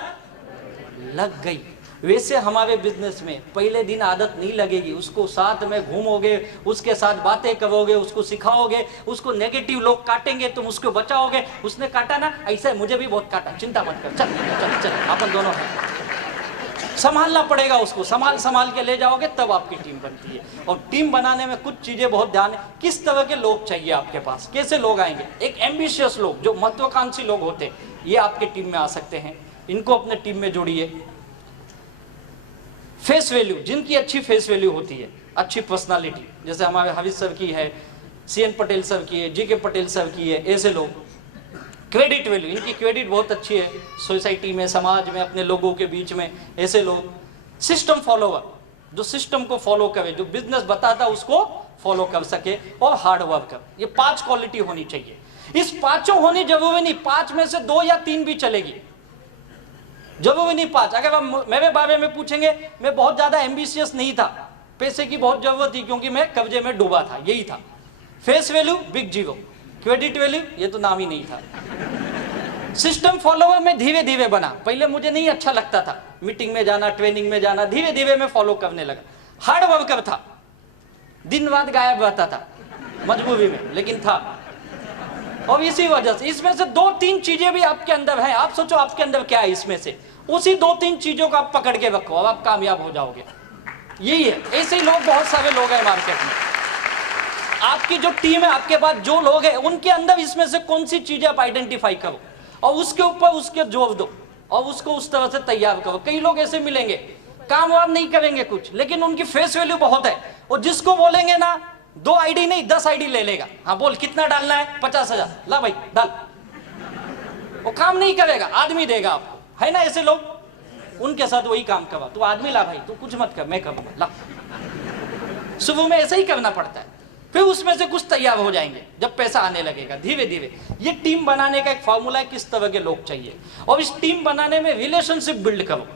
लग गई। वैसे हमारे बिजनेस में पहले दिन आदत नहीं लगेगी, उसको साथ में घूमोगे, उसके साथ बातें करोगे, उसको सिखाओगे, उसको नेगेटिव लोग काटेंगे, तुम उसको बचाओगे। उसने काटा ना, ऐसे मुझे भी बहुत काटा, चिंता मत कर, चल चल चल, अपन दोनों हैं। संभालना पड़ेगा उसको, संभाल के ले जाओगे तब आपकी टीम बनती है। और टीम बनाने में कुछ चीजें बहुत ध्यान है, किस तरह के लोग चाहिए आपके पास, कैसे लोग आएंगे। एक एम्बिशियस लोग, जो महत्वाकांक्षी लोग होते हैं, ये आपके टीम में आ सकते हैं, इनको अपने टीम में जोड़िए। फेस वैल्यू, जिनकी अच्छी फेस वैल्यू होती है, अच्छी पर्सनालिटी, जैसे हमारे हाविज सर की है, CN पटेल सर की है, GK पटेल सर की है, ऐसे लोग। क्रेडिट वैल्यू, इनकी क्रेडिट बहुत अच्छी है सोसाइटी में, समाज में, अपने लोगों के बीच में, ऐसे लोग। सिस्टम फॉलोवर, जो सिस्टम को फॉलो करे, जो बिजनेस बताता उसको फॉलो कर सके, और हार्ड वर्कर। ये 5 क्वालिटी होनी चाहिए। इस 5 होनी जरूरी नहीं, 5 में से 2 या 3 भी चलेगी, जरूरी नहीं 5। अगर आप मेरे बारे में पूछेंगे, मैं बहुत ज्यादा एम्बिशियस नहीं था, पैसे की बहुत जरूरत थी क्योंकि मैं कब्जे में डूबा था, यही था। Face value big zero, credit value ये तो नाम ही नहीं था। सिस्टम फॉलोवर में धीरे धीरे बना, पहले मुझे नहीं अच्छा लगता था, मीटिंग में जाना, ट्रेनिंग में जाना, धीरे धीरे मैं फॉलो करने लगा। हार्ड वर्कर था, दिन रात गायब रहता था मजबूरी में, लेकिन था। और इसी वजह से इसमें से 2-3 चीजें भी आपके अंदर हैं। आप सोचो आपके अंदर क्या है, इसमें से उसी 2-3 चीजों को आप पकड़ के रखो और आप कामयाब हो जाओगे। यही है, ऐसे ही लोग, बहुत सारे लोग हैं मार्केट में। आपकी जो टीम है, आपके पास जो लोग हैं, उनके अंदर इसमें से कौन सी चीजें आप आइडेंटिफाई करो और उसके ऊपर उसके जोर दो और उसको उस तरह से तैयार करो। कई लोग ऐसे मिलेंगे, काम वाम नहीं करेंगे कुछ, लेकिन उनकी फेस वैल्यू बहुत है, और जिसको बोलेंगे ना 2 आईडी नहीं 10 आईडी ले लेगा। हाँ बोल कितना डालना है, 50,000, ला भाई डाल। वो काम नहीं करेगा, आदमी देगा आपको, है ना ऐसे लोग, उनके साथ वही काम करवा। तू आदमी ला भाई, तू कुछ मत कर, मैं करूंगा, ला। शुरू में ऐसे ही करना पड़ता है, फिर उसमें से कुछ तैयार हो जाएंगे जब पैसा आने लगेगा धीरे धीरे। ये टीम बनाने का एक फॉर्मूला है, किस तरह के लोग चाहिए, और इस टीम बनाने में रिलेशनशिप बिल्ड करो,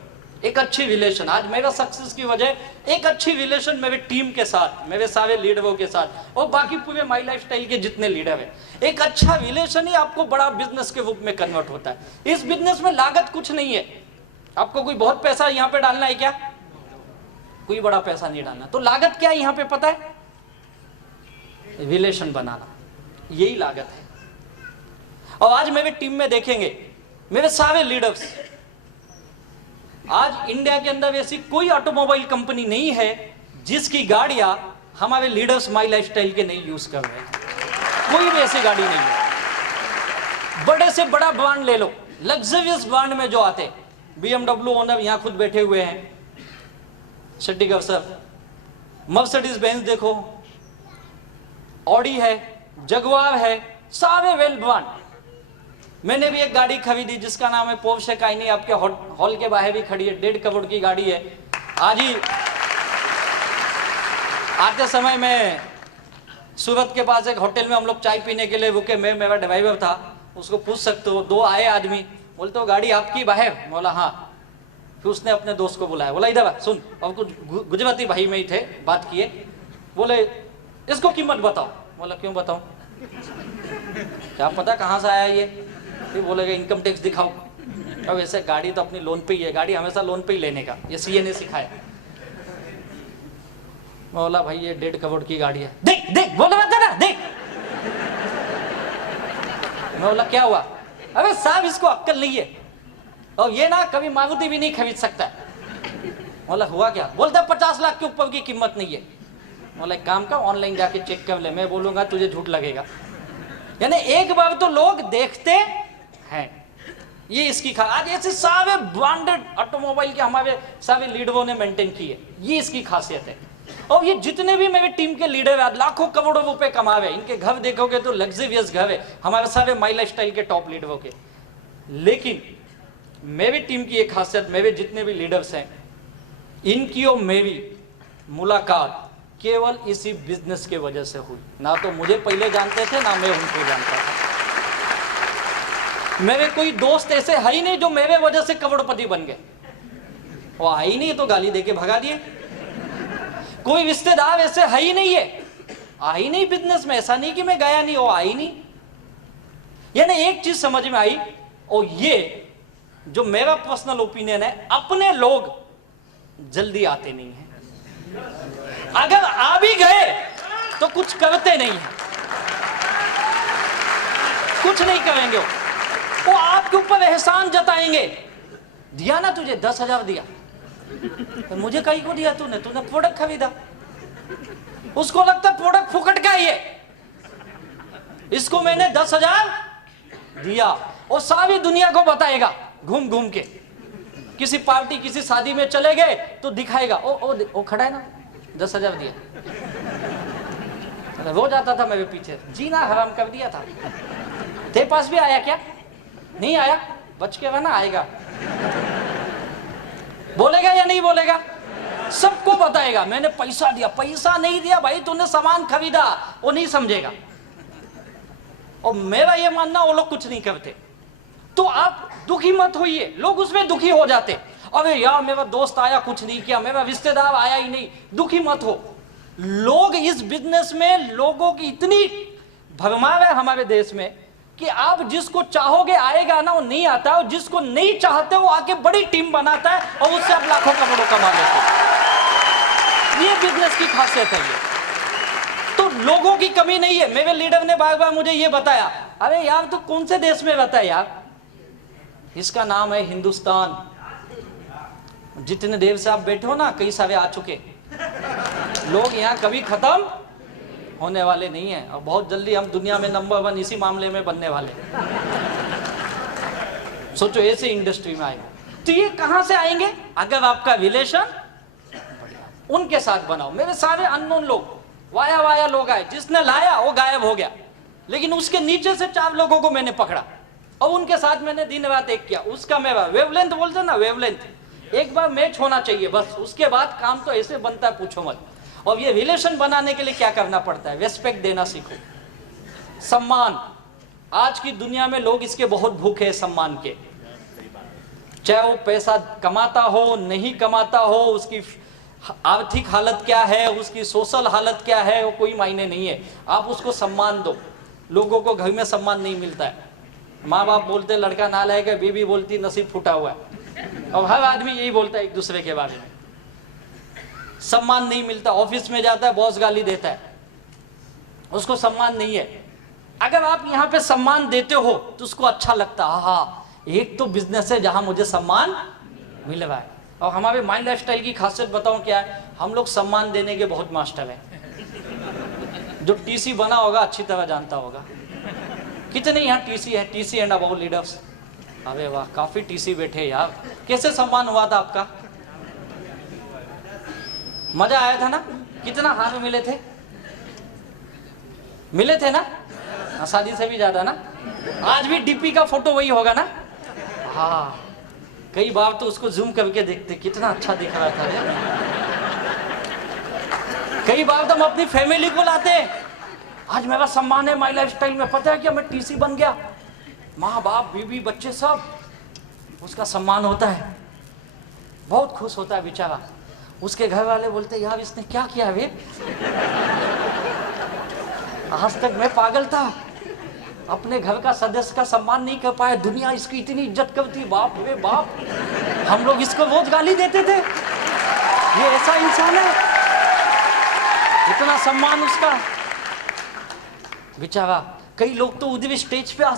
एक अच्छी रिलेशन। आज मेरा सक्सेस की वजह एक अच्छी रिलेशन मेरे टीम के साथ, मेरे सारे लीडरों के साथ, और बाकी पूरे माई लाइफस्टाइल के जितने लीडर हैं। एक अच्छा रिलेशन ही आपको बड़ा बिजनेस के रूप में कन्वर्ट होता है। इस बिजनेस में लागत कुछ नहीं है, आपको कोई बहुत पैसा यहाँ पे डालना है क्या, कोई बड़ा पैसा नहीं डालना। तो लागत क्या है यहाँ पे पता है, रिलेशन बनाना, यही लागत है। और आज मेरे टीम में देखेंगे मेरे सारे लीडर्स, आज इंडिया के अंदर ऐसी कोई ऑटोमोबाइल कंपनी नहीं है जिसकी गाड़ियां हमारे लीडर्स माई लाइफस्टाइल के नहीं यूज कर रहे हैं। कोई भी ऐसी गाड़ी नहीं है। बड़े से बड़ा ब्रांड ले लो, लग्जरियस ब्रांड में जो आते, BMW ओनर यहां खुद बैठे हुए हैं, शेट्टीकर सर, मर्सिडीज बेंज देखो, ऑडी है, जगुआर है, सारे वेल ब्रांड। मैंने भी एक गाड़ी खरीदी जिसका नाम है पोर्शे कायनी, आपके हॉल के बाहर भी खड़ी है, 1.5 करोड़ की गाड़ी है। आज ही आते समय में सूरत के पास एक होटल में हम लोग चाय पीने के लिए रुके, मैं मेरा ड्राइवर था, उसको पूछ सकते हो, 2 आए आदमी, बोलते हो गाड़ी आपकी बाहर? बोला हाँ। फिर उसने अपने दोस्त को बुलाया, बोला इधर सुन, और कुछ गुजराती भाई में ही थे, बात किए, बोले इसको कीमत बताओ। बोला क्यों बताऊं, क्या पता कहाँ से आया ये। फिर बोलेगा इनकम टैक्स दिखाओ। अब ऐसे गाड़ी तो अपनी लोन पे ही है, गाड़ी हमेशा लोन पे ही लेने का, ये सीए ने सिखाया। बोला भाई ये 1.5 करोड़ की गाड़ी है। देख देख, बोले मत ना देख। मैं बोला क्या हुआ? अबे साहब इसको अक्ल नहीं है, और ये ना कभी मारुति भी नहीं खरीद सकता। बोला हुआ क्या? बोलता 50 लाख के ऊपर की कीमत नहीं है। बोला एक काम का, ऑनलाइन जाके चेक कर ले, मैं बोलूंगा तुझे झूठ लगेगा। यानी एक बार तो लोग देखते हैं, ये इसकी आज ऐसे सारे ब्रांडेड ऑटोमोबाइल के हमारे सारे लीडरों ने मेंटेन किए, ये इसकी खासियत है। और ये जितने भी मेरे टीम के लीडर हैं, लाखों करोड़ों रुपए कमा रहे हैं, इनके घर देखोगे तो लग्जरियस घर है, हमारे सारे माई लाइफस्टाइल के टॉप लीडरों के। लेकिन मेरी टीम की एक खासियत, मेरे जितने भी लीडर्स हैं, इनकी और मेरी मुलाकात केवल इसी बिजनेस के वजह से हुई। ना तो मुझे पहले जानते थे, ना मैं उनको जानता था। मेरे कोई दोस्त ऐसे है ही नहीं जो मेरे वजह से करोड़पति बन गए, वो आई ही नहीं तो गाली देके भगा दिए। कोई रिश्तेदार ऐसे है ही नहीं है, आई नहीं बिजनेस में, ऐसा नहीं कि मैं गया नहीं, वो आई नहीं। यानी एक चीज समझ में आई, और ये जो मेरा पर्सनल ओपिनियन है, अपने लोग जल्दी आते नहीं हैं, अगर आ भी गए तो कुछ करते नहीं है, कुछ नहीं करेंगे। वो आपके ऊपर एहसान जताएंगे, दिया ना तुझे 10,000 दिया, तो मुझे कहीं को दिया तूने प्रोडक्ट खरीदा। उसको लगता प्रोडक्ट फुकट का ही है, इसको मैंने 10,000 दिया, और सारी दुनिया को बताएगा घूम घूम के। किसी पार्टी किसी शादी में चले गए तो दिखाएगा, ओ खड़ा है ना, 10,000 दिया। रोज आता था मेरे पीछे, जीना हराम कर दिया था। तेरे पास भी आया क्या? नहीं आया, बच के रहना, आएगा। बोलेगा या नहीं बोलेगा? सबको बताएगा मैंने पैसा दिया। पैसा नहीं दिया भाई, तूने सामान खरीदा, वो नहीं समझेगा। और मेरा ये मानना, वो लोग कुछ नहीं करते। तो आप दुखी मत होइए, लोग उसमें दुखी हो जाते, अरे यार मेरा दोस्त आया कुछ नहीं किया, मेरा रिश्तेदार आया ही नहीं। दुखी मत हो, लोग इस बिजनेस में, लोगों की इतनी भरमार है हमारे देश में कि आप जिसको चाहोगे आएगा ना, वो नहीं आता, और जिसको नहीं चाहते वो आके बड़ी टीम बनाता है, और उससे आप लाखों करोड़ों कमा लेते हैं। ये बिजनेस की खासियत है। ये तो लोगों की कमी नहीं है। मेरे लीडर ने बार बार मुझे ये बताया, अरे यार तू कौन से देश में रहता है यार? इसका नाम है हिंदुस्तान। जितने देर से आप बैठे हो ना, कई सारे आ चुके लोग यहाँ कभी खत्म होने वाले नहीं है, और बहुत जल्दी हम दुनिया में नंबर 1 इसी मामले में बनने वाले। सोचो ऐसे इंडस्ट्री में आए तो ये कहां से आएंगे? अगर आपका रिलेशन उनके साथ बनाओ। मेरे सारे अननोन लोग, वाया वाया लोग आए, जिसने लाया वो गायब हो गया, लेकिन उसके नीचे से 4 लोगों को मैंने पकड़ा और उनके साथ मैंने दिन रात एक किया। उसका मेरा वेवलेंथ बोलते ना, वेवलेंथ एक बार मैच होना चाहिए बस, उसके बाद काम तो ऐसे बनता है पूछो मत। और ये रिलेशन बनाने के लिए क्या करना पड़ता है? रेस्पेक्ट देना सीखो, सम्मान। आज की दुनिया में लोग इसके बहुत भूखे हैं, सम्मान के। चाहे वो पैसा कमाता हो नहीं कमाता हो, उसकी आर्थिक हालत क्या है, उसकी सोशल हालत क्या है, वो कोई मायने नहीं है। आप उसको सम्मान दो। लोगों को घर में सम्मान नहीं मिलता है। माँ बाप बोलते लड़का नालायक है, बीवी बोलती नसीब फूटा हुआ है, और हर आदमी यही बोलता है एक दूसरे के बारे में। सम्मान नहीं मिलता। ऑफिस में जाता है, बॉस गाली देता है, उसको सम्मान नहीं है। अगर आप यहाँ पे सम्मान देते हो तो उसको अच्छा लगता है, हाँ एक तो बिजनेस है जहां मुझे सम्मान मिल रहा है। और हमारे माई लाइफस्टाइल की खासियत बताऊं क्या है, हम लोग सम्मान देने के बहुत मास्टर हैं। जो टीसी बना होगा अच्छी तरह जानता होगा। कितने यहाँ टीसी है, टीसी एंड अबाउट लीडर्स? अबे वाह, काफी टीसी बैठे यार। कैसे सम्मान हुआ था आपका? मजा आया था ना? कितना हार मिले थे? मिले थे ना? शादी से भी ज्यादा ना? आज भी डीपी का फोटो वही होगा ना? हाँ, कई बार तो उसको जूम करके देखते, कितना अच्छा दिख रहा था। कई बार तो हम अपनी फैमिली को लाते, आज मेरा सम्मान है माई लाइफस्टाइल में, पता है क्या मैं टीसी बन गया। माँ बाप बीवी बच्चे सब, उसका सम्मान होता है, बहुत खुश होता है बेचारा। उसके घर वाले बोलते यार इसने क्या किया वे, आज तक मैं पागल था, अपने घर का सदस्य का सम्मान नहीं कर पाया, दुनिया इसकी इतनी इज्जत करती, बाप रे बाप, हम लोग इसको रोज गाली देते थे, ये ऐसा इंसान है, इतना सम्मान उसका बेचारा। कई लोग तो उधर स्टेज पे आ,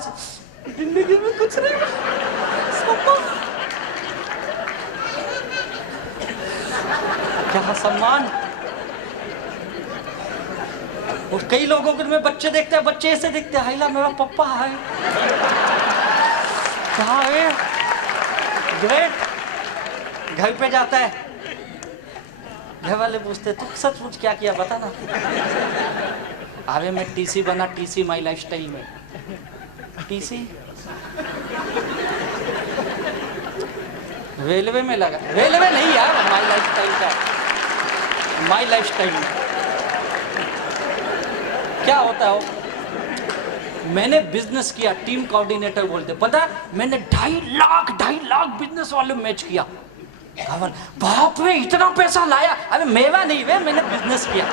जिंदगी में कुछ नहीं, सम्मान, क्या सम्मान। और कई लोगों को में बच्चे देखते हैं, बच्चे ऐसे देखते हैं, हाइला मेरा पप्पा है, कहाँ है, ग्रेट। घर पे जाता है, घर वाले पूछते तू सचमुच क्या किया बता ना। अरे मैं टीसी बना, टीसी माई लाइफस्टाइल में। टीसी रेलवे में लगा, रेलवे नहीं यार, माई लाइफस्टाइल का, माई लाइफस्टाइल में क्या होता है वो? मैंने बिजनेस किया, टीम कोऑर्डिनेटर बोलते, पता है मैंने 2.5 लाख बिजनेस वाले मैच किया। बाप रे इतना पैसा लाया, अरे मेवा नहीं वे, मैंने बिजनेस किया।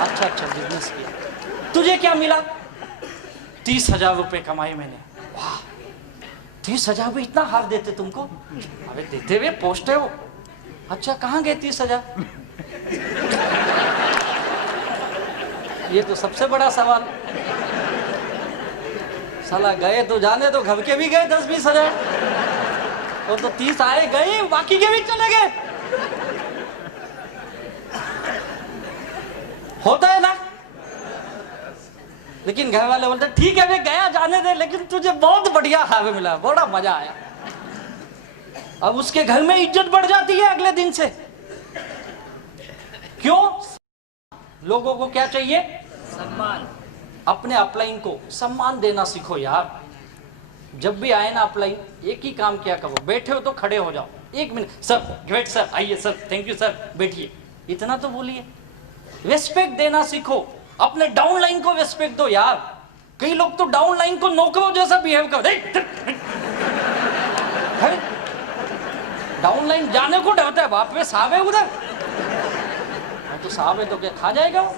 अच्छा बिजनेस किया, तुझे क्या मिला? 30,000 रुपए कमाए मैंने। वाह, 30,000 भी इतना हाफ देते तुमको? अबे देते हुए पोस्टे हो। अच्छा कहाँ गए 30,000? ये तो सबसे बड़ा सवाल। साला गए तो जाने दो, घर के भी गए 10-20 हजार, और तो 30 आए गए, बाकी के भी चले गए। होता है ना? लेकिन घर वाले बोलते ठीक है मैं गया जाने दे, लेकिन तुझे बहुत बढ़िया खावे मिला, बड़ा मजा आया। अब उसके घर में इज्जत बढ़ जाती है अगले दिन से। क्यों? लोगों को क्या चाहिए? सम्मान। अपने अपलाइन को सम्मान देना सीखो यार। जब भी आए ना अपलाइन, एक ही काम किया करो, बैठे हो तो खड़े हो जाओ, 1 मिनट, सर ग्रेट सर, आइए सर, थैंक यू सर, बैठिए, इतना तो बोलिए। रेस्पेक्ट देना सीखो, अपने डाउन लाइन को रेस्पेक्ट दो यार। कई लोग तो डाउन लाइन को नौकरों जैसा बिहेव कर, डाउन लाइन जाने को डरता है, बाप रे साहब है उधर, तो साहब है तो क्या खा जाएगा वो।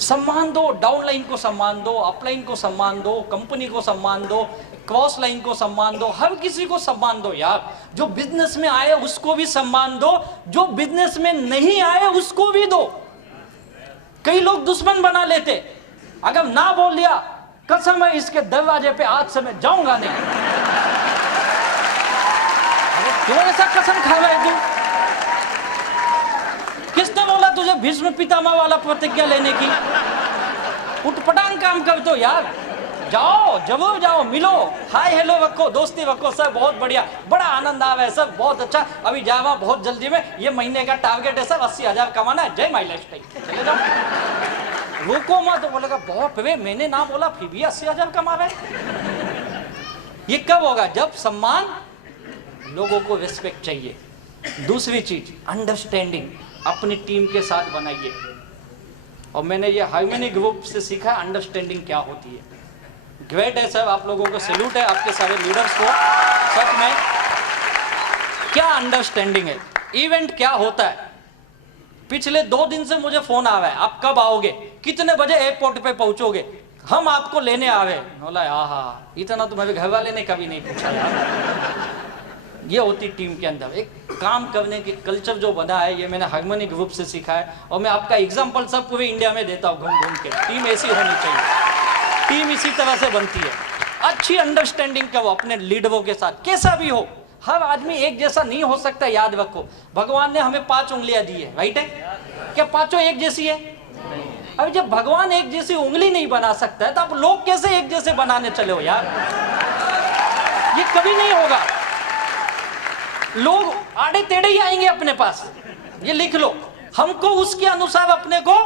सम्मान दो, डाउन लाइन को सम्मान दो, अपलाइन को सम्मान दो, कंपनी को सम्मान दो, क्रॉस लाइन को सम्मान दो, हर किसी को सम्मान दो यार। जो बिजनेस में आए उसको भी सम्मान दो, जो बिजनेस में नहीं आए उसको भी दो। कई लोग दुश्मन बना लेते, अगर ना बोल दिया कसम है इसके दरवाजे पे आज से मैं जाऊंगा नहीं। अरे क्यों ऐसा कसम खा रहा है तू? किसने बोला तुझे भीष्म पितामह वाला प्रतिज्ञा लेने की? उठपटांग काम कर दो यार, जाओ जरूर जाओ, मिलो, हाय हेलो रखो, दोस्ती रखो, सर बहुत बढ़िया, बड़ा आनंद आ रहा है सर, बहुत अच्छा, अभी जावा बहुत जल्दी में, ये महीने का टारगेट है सर 80,000 कमाना है, जय माई लाइफस्टाइल, चले जाओ। रुको मत, तो बोलेगा बाप रे मैंने ना बोला फिर भी 80,000 कमा रहे। ये कब होगा? जब सम्मान, लोगों को रिस्पेक्ट चाहिए। दूसरी चीज अंडरस्टैंडिंग, अपनी टीम के साथ बनाइए। और मैंने ये हार्मनी ग्रुप से सीखा अंडरस्टैंडिंग क्या होती है। ग्रेट है सर, आप लोगों को सैल्यूट है, आपके सारे लीडर्स को। सच में क्या अंडरस्टैंडिंग है। इवेंट क्या होता है, पिछले 2 दिन से मुझे फोन आ रहा है, आप कब आओगे, कितने बजे एयरपोर्ट पे पहुंचोगे, हम आपको लेने आ रहे। बोला आहा, इतना तो मेरे घर वाले ने कभी नहीं पूछा यार। ये होती टीम के अंदर एक काम करने की कल्चर जो बना है, ये मैंने हार्मनी ग्रुप से सीखा है। और मैं आपका एग्जांपल सब पूरे इंडिया में देता हूँ घूम घूम के। टीम ऐसी होनी चाहिए, टीम इसी तरह से बनती है। अच्छी अंडरस्टैंडिंग करो अपने लीडरों के साथ, कैसा भी हो। हर आदमी एक जैसा नहीं हो सकता, याद रखो। भगवान ने हमें 5 उंगलियां दी है, राइट है? क्या पांचों एक जैसी है? अभी जब भगवान एक जैसी उंगली नहीं बना सकता है तो आप लोग कैसे एक जैसे बनाने चले हो यार? ये कभी नहीं होगा। लोग आड़े टेढ़े ही आएंगे अपने पास, ये लिख लो। हमको उसके अनुसार अपने को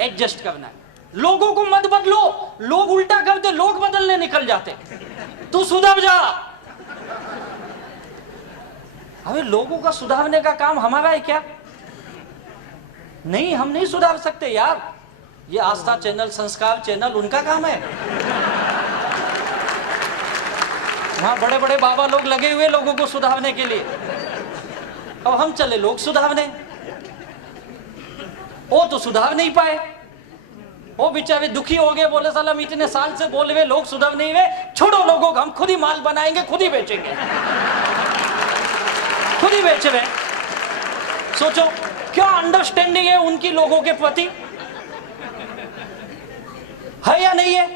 एडजस्ट करना है। लोगों को मत बदलो, लोग उल्टा करते, लोग बदलने निकल जाते। तू सुधर जा। अबे लोगों का सुधारने का काम हमारा है क्या? नहीं, हम नहीं सुधार सकते यार। ये आस्था चैनल, संस्कार चैनल उनका काम है। वहां बड़े बड़े बाबा लोग लगे हुए लोगों को सुधारने के लिए। अब हम चले लोग सुधारने, वो तो सुधार नहीं पाए। वो बेचारे दुखी हो गए, बोले साला हम इतने साल से बोल रहे लोग सुधर नहीं हुए, छोड़ो लोगों को, हम खुद ही माल बनाएंगे, खुद ही बेचेंगे, खुद ही बेच रहे। सोचो क्या अंडरस्टैंडिंग है उनकी लोगों के प्रति, है या नहीं है?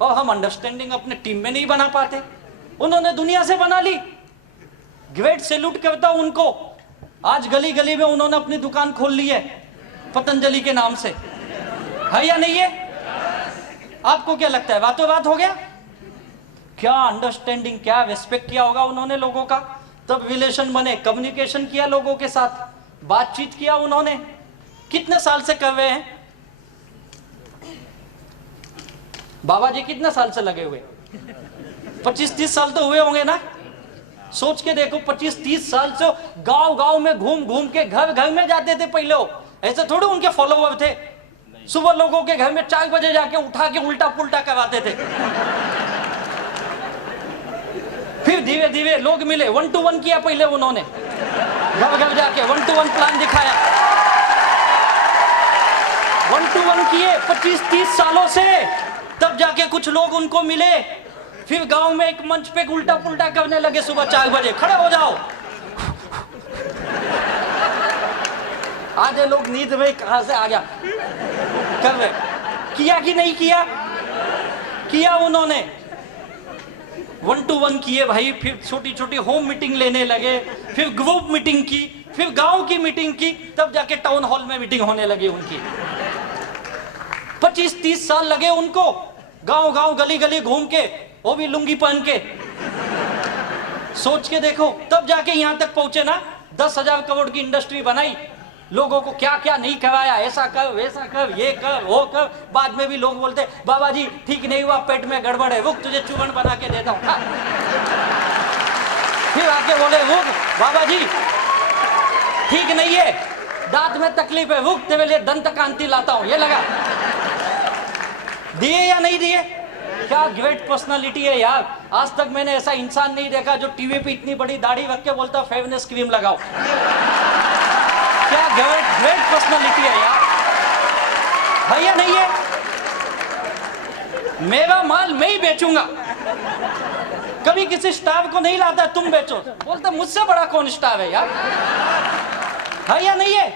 और हम अंडरस्टैंडिंग अपने टीम में नहीं बना पाते, उन्होंने दुनिया से बना ली। ग्रेट सैल्यूट करता हूं उनको। आज गली गली में उन्होंने अपनी दुकान खोल ली है पतंजलि के नाम से, है या नहीं है? आपको क्या लगता है बातों बात हो गया? क्या अंडरस्टैंडिंग, क्या रिस्पेक्ट किया होगा उन्होंने लोगों का, तब रिलेशन बने, कम्युनिकेशन किया लोगों के साथ, बातचीत किया उन्होंने। कितने साल से कर रहे हैं बाबा जी? कितने साल से लगे हुए? 25-30 साल तो हुए होंगे ना। सोच के देखो, 25-30 साल से गांव गांव में घूम घूम के, घर घर में जाते थे पहले। ऐसे थोड़े उनके फॉलोवर थे, सुबह लोगों के घर में 4 बजे जाके उठा के उल्टा पुल्टा करवाते थे। फिर धीरे धीरे लोग मिले, 1-to-1 किया पहले उन्होंने, घर घर जाके 1-to-1 प्लान दिखाया। 1-to-1 किए 25-30 सालों से, तब जाके कुछ लोग उनको मिले। फिर गांव में एक मंच पे उल्टा पुल्टा करने लगे, सुबह 4 बजे खड़े हो जाओ। आधे लोग नींद में कहां से आ गया कर रहे। किया कि नहीं किया? किया उन्होंने। 1-to-1 किए भाई। फिर छोटी छोटी होम मीटिंग लेने लगे, फिर ग्रुप मीटिंग की, फिर गांव की मीटिंग की, तब जाके टाउन हॉल में मीटिंग होने लगी उनकी। 25-30 साल लगे उनको, गांव गांव गली गली घूम के, वो भी लुंगी पहन के। सोच के देखो, तब जाके यहां तक पहुंचे ना। 10,000 करोड़ की इंडस्ट्री बनाई, लोगों को क्या क्या नहीं करवाया, ऐसा कर वैसा कर, ये कर वो कर। बाद में भी लोग बोलते बाबा जी ठीक नहीं हुआ, पेट में गड़बड़ है, रुक तुझे चूर्ण बना के देता हूं। फिर आके बोले रुक बाबा जी ठीक नहीं है, दांत में तकलीफ है, रुक तेरे लिए दंत कांति लाता हूं, ये लगा। दिए या नहीं दिए? क्या ग्रेट पर्सनालिटी है यार। आज तक मैंने ऐसा इंसान नहीं देखा जो टीवी पे इतनी बड़ी दाढ़ी रख के बोलता फेयरनेस क्रीम लगाओ। क्या ग्रेट पर्सनालिटी है यार, भैया नहीं है? मेरा माल मैं ही बेचूंगा, कभी किसी स्टाफ को नहीं लाता तुम बेचो, बोलता मुझसे बड़ा कौन स्टाफ है यार, है या नहीं है?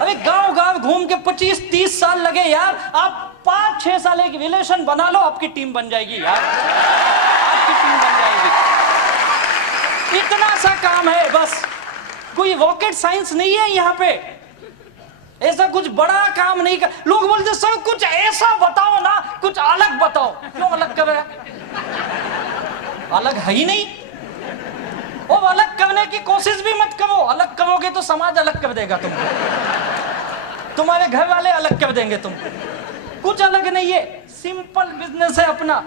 अरे गांव गांव घूम के 25-30 साल लगे यार। आप 5-6 साल एक रिलेशन बना लो, आपकी टीम बन जाएगी यार, आपकी टीम बन जाएगी। इतना सा काम है बस, कोई रॉकेट साइंस नहीं है यहाँ पे, ऐसा कुछ बड़ा काम नहीं कर। लोग बोलते सर कुछ ऐसा बताओ ना, कुछ अलग बताओ। क्यों अलग कर रहे? अलग है ही नहीं। वो अलग करने की कोशिश भी मत करो, अलग करोगे तो समाज अलग कर देगा तुमको, तुम्हारे घर वाले अलग कर देंगे तुमको। कुछ अलग नहीं है, सिंपल बिजनेस है अपना,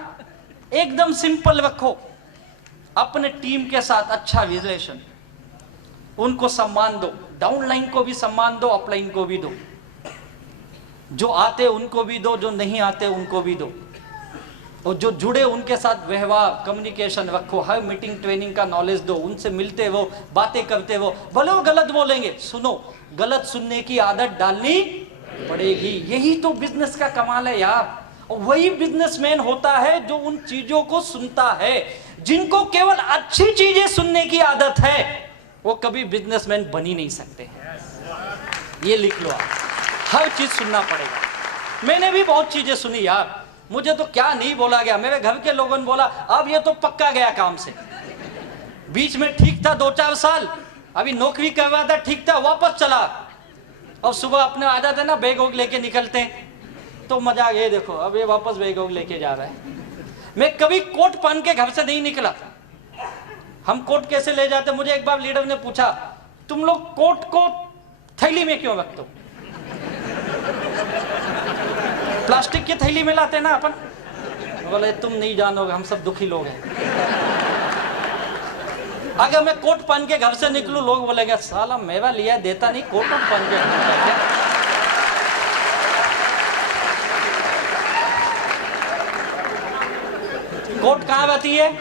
एकदम सिंपल रखो। अपने टीम के साथ अच्छा रिलेशन, उनको सम्मान दो, डाउनलाइन को भी सम्मान दो, अपलाइन को भी दो। जो आते उनको भी दो, जो नहीं आते उनको भी दो, और जो जुड़े उनके साथ व्यवहार कम्युनिकेशन रखो। हर मीटिंग ट्रेनिंग का नॉलेज दो, उनसे मिलते वो, बातें करते वो। भले वो गलत बोलेंगे, सुनो, गलत सुनने की आदत डालनी पड़ेगी। यही तो बिजनेस का कमाल है यार। और वही बिजनेसमैन होता है जो उन चीजों को सुनता है। जिनको केवल अच्छी चीजें सुनने की आदत है वो कभी बिजनेसमैन बन ही नहीं सकते। ये लिख लो आप, हर चीज सुनना पड़ेगा। मैंने भी बहुत चीजें सुनी यार, मुझे तो क्या नहीं बोला गया, मेरे घर के लोगों ने बोला अब ये तो पक्का गया काम से। बीच में ठीक था 2-4 साल, अभी नौकरी कर रहा था, ठीक था, वापस चला। और सुबह अपने आ जाते ना बैग वैग लेके निकलते हैं, तो मजा ये देखो अब ये वापस बैग वैग लेके जा रहा है। मैं कभी कोट पहन के घर से नहीं निकला। हम कोट कैसे ले जाते, मुझे एक बार लीडर ने पूछा तुम लोग कोट को थैली में क्यों रखते हो? प्लास्टिक की थैली में लाते ना अपन। बोले तुम नहीं जानोगे, हम सब दुखी लोग हैं। अगर मैं कोट पहन के घर से निकलूं, लोग बोलेंगे साला मेवा लिया देता नहीं, कोट पहन के घूमता है। कोट कहाँ रहती है?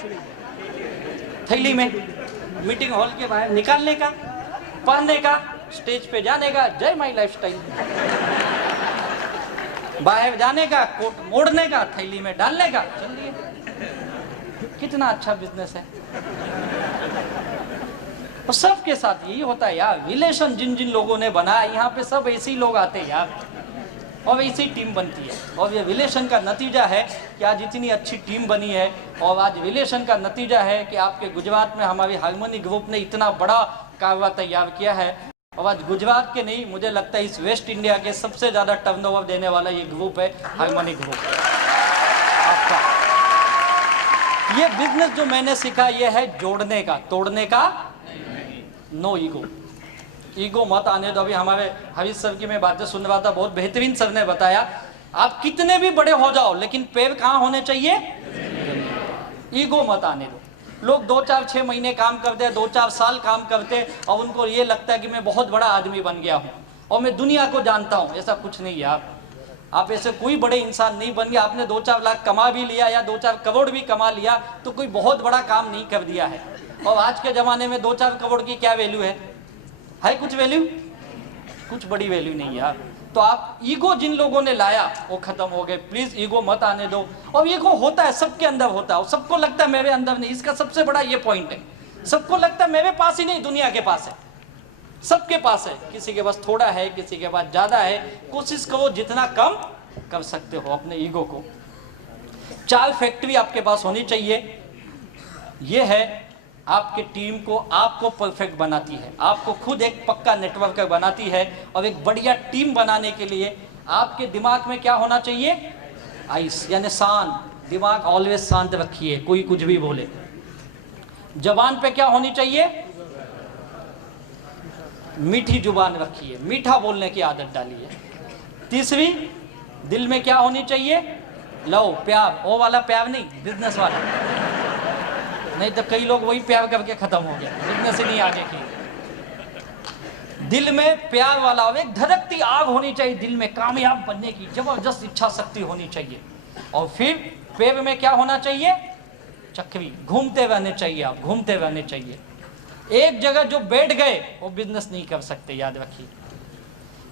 थैली में। मीटिंग हॉल के बाहर निकालने का, पहनने का, स्टेज पे जाने का, जय माई लाइफस्टाइल। बाहर जाने का, कोट मोड़ने का, थैली में डालने का, चलिए। कितना अच्छा बिजनेस है। और सबके साथ यही होता है यार, रिलेशन जिन जिन लोगों ने बनाया, यहाँ पे सब ऐसे ही लोग आते हैं यार, और ऐसी टीम बनती है। और ये रिलेशन का नतीजा है कि आज इतनी अच्छी टीम बनी है। और आज रिलेशन का नतीजा है कि आपके गुजरात में हमारी हार्मोनी ग्रुप ने इतना बड़ा कारोबार तैयार किया है। और आज गुजरात के नहीं, मुझे लगता है इस वेस्ट इंडिया के सबसे ज्यादा टर्नओवर देने वाला ये ग्रुप है, हार्मोनी ग्रुप आपका। ये बिजनेस जो मैंने सीखा ये है जोड़ने का, तोड़ने का। नो ईगो, ईगो मत आने दो। अभी हमारे हरीश सर की मैं बातें सुन रहा था, बहुत बेहतरीन सर ने बताया, आप कितने भी बड़े हो जाओ लेकिन पैर कहाँ होने चाहिए? ईगो मत आने दो। लोग 2-4-6 महीने काम करते हैं, 2-4 साल काम करते हैं, और उनको ये लगता है कि मैं बहुत बड़ा आदमी बन गया हूँ और मैं दुनिया को जानता हूँ। ऐसा कुछ नहीं है। आप ऐसे कोई बड़े इंसान नहीं बन गए। आपने 2-4 लाख कमा भी लिया या 2-4 करोड़ भी कमा लिया तो कोई बहुत बड़ा काम नहीं कर दिया है। और आज के ज़माने में 2-4 करोड़ की क्या वैल्यू है कुछ वैल्यू? कुछ बड़ी वैल्यू नहीं यार। तो आप ईगो जिन लोगों ने लाया वो खत्म हो गए। प्लीज ईगो मत आने दो। और ईगो होता है, सबके अंदर होता है, और सबको लगता है मेरे अंदर नहीं। इसका सबसे बड़ा ये पॉइंट है, सबको लगता है मेरे पास ही नहीं, दुनिया के पास है, सबके पास है। किसी के पास थोड़ा है, किसी के पास ज्यादा है। कोशिश करो जितना कम कर सकते हो अपने ईगो को। 4 फैक्ट्री आपके पास होनी चाहिए। ये है आपके टीम को, आपको परफेक्ट बनाती है, आपको खुद एक पक्का नेटवर्क बनाती है। और एक बढ़िया टीम बनाने के लिए आपके दिमाग में क्या होना चाहिए? आइस, यानी शांत दिमाग, ऑलवेज शांत रखिए, कोई कुछ भी बोले। जबान पे क्या होनी चाहिए? मीठी जुबान रखिए, मीठा बोलने की आदत डालिए। तीसरी, दिल में क्या होनी चाहिए? लव, प्यार। वो वाला प्यार नहीं, बिजनेस वाला। नहीं तो कई लोग वही प्यार करके खत्म हो गया, बिजनेस ही नहीं आगे की। दिल में प्यार वाला, एक धड़कती आग होनी चाहिए दिल में, कामयाब बनने की जबरदस्त इच्छा शक्ति होनी चाहिए। और फिर पैर में क्या होना चाहिए? चक्री, घूमते रहने चाहिए, आप घूमते रहने चाहिए। एक जगह जो बैठ गए वो बिजनेस नहीं कर सकते, याद रखिए।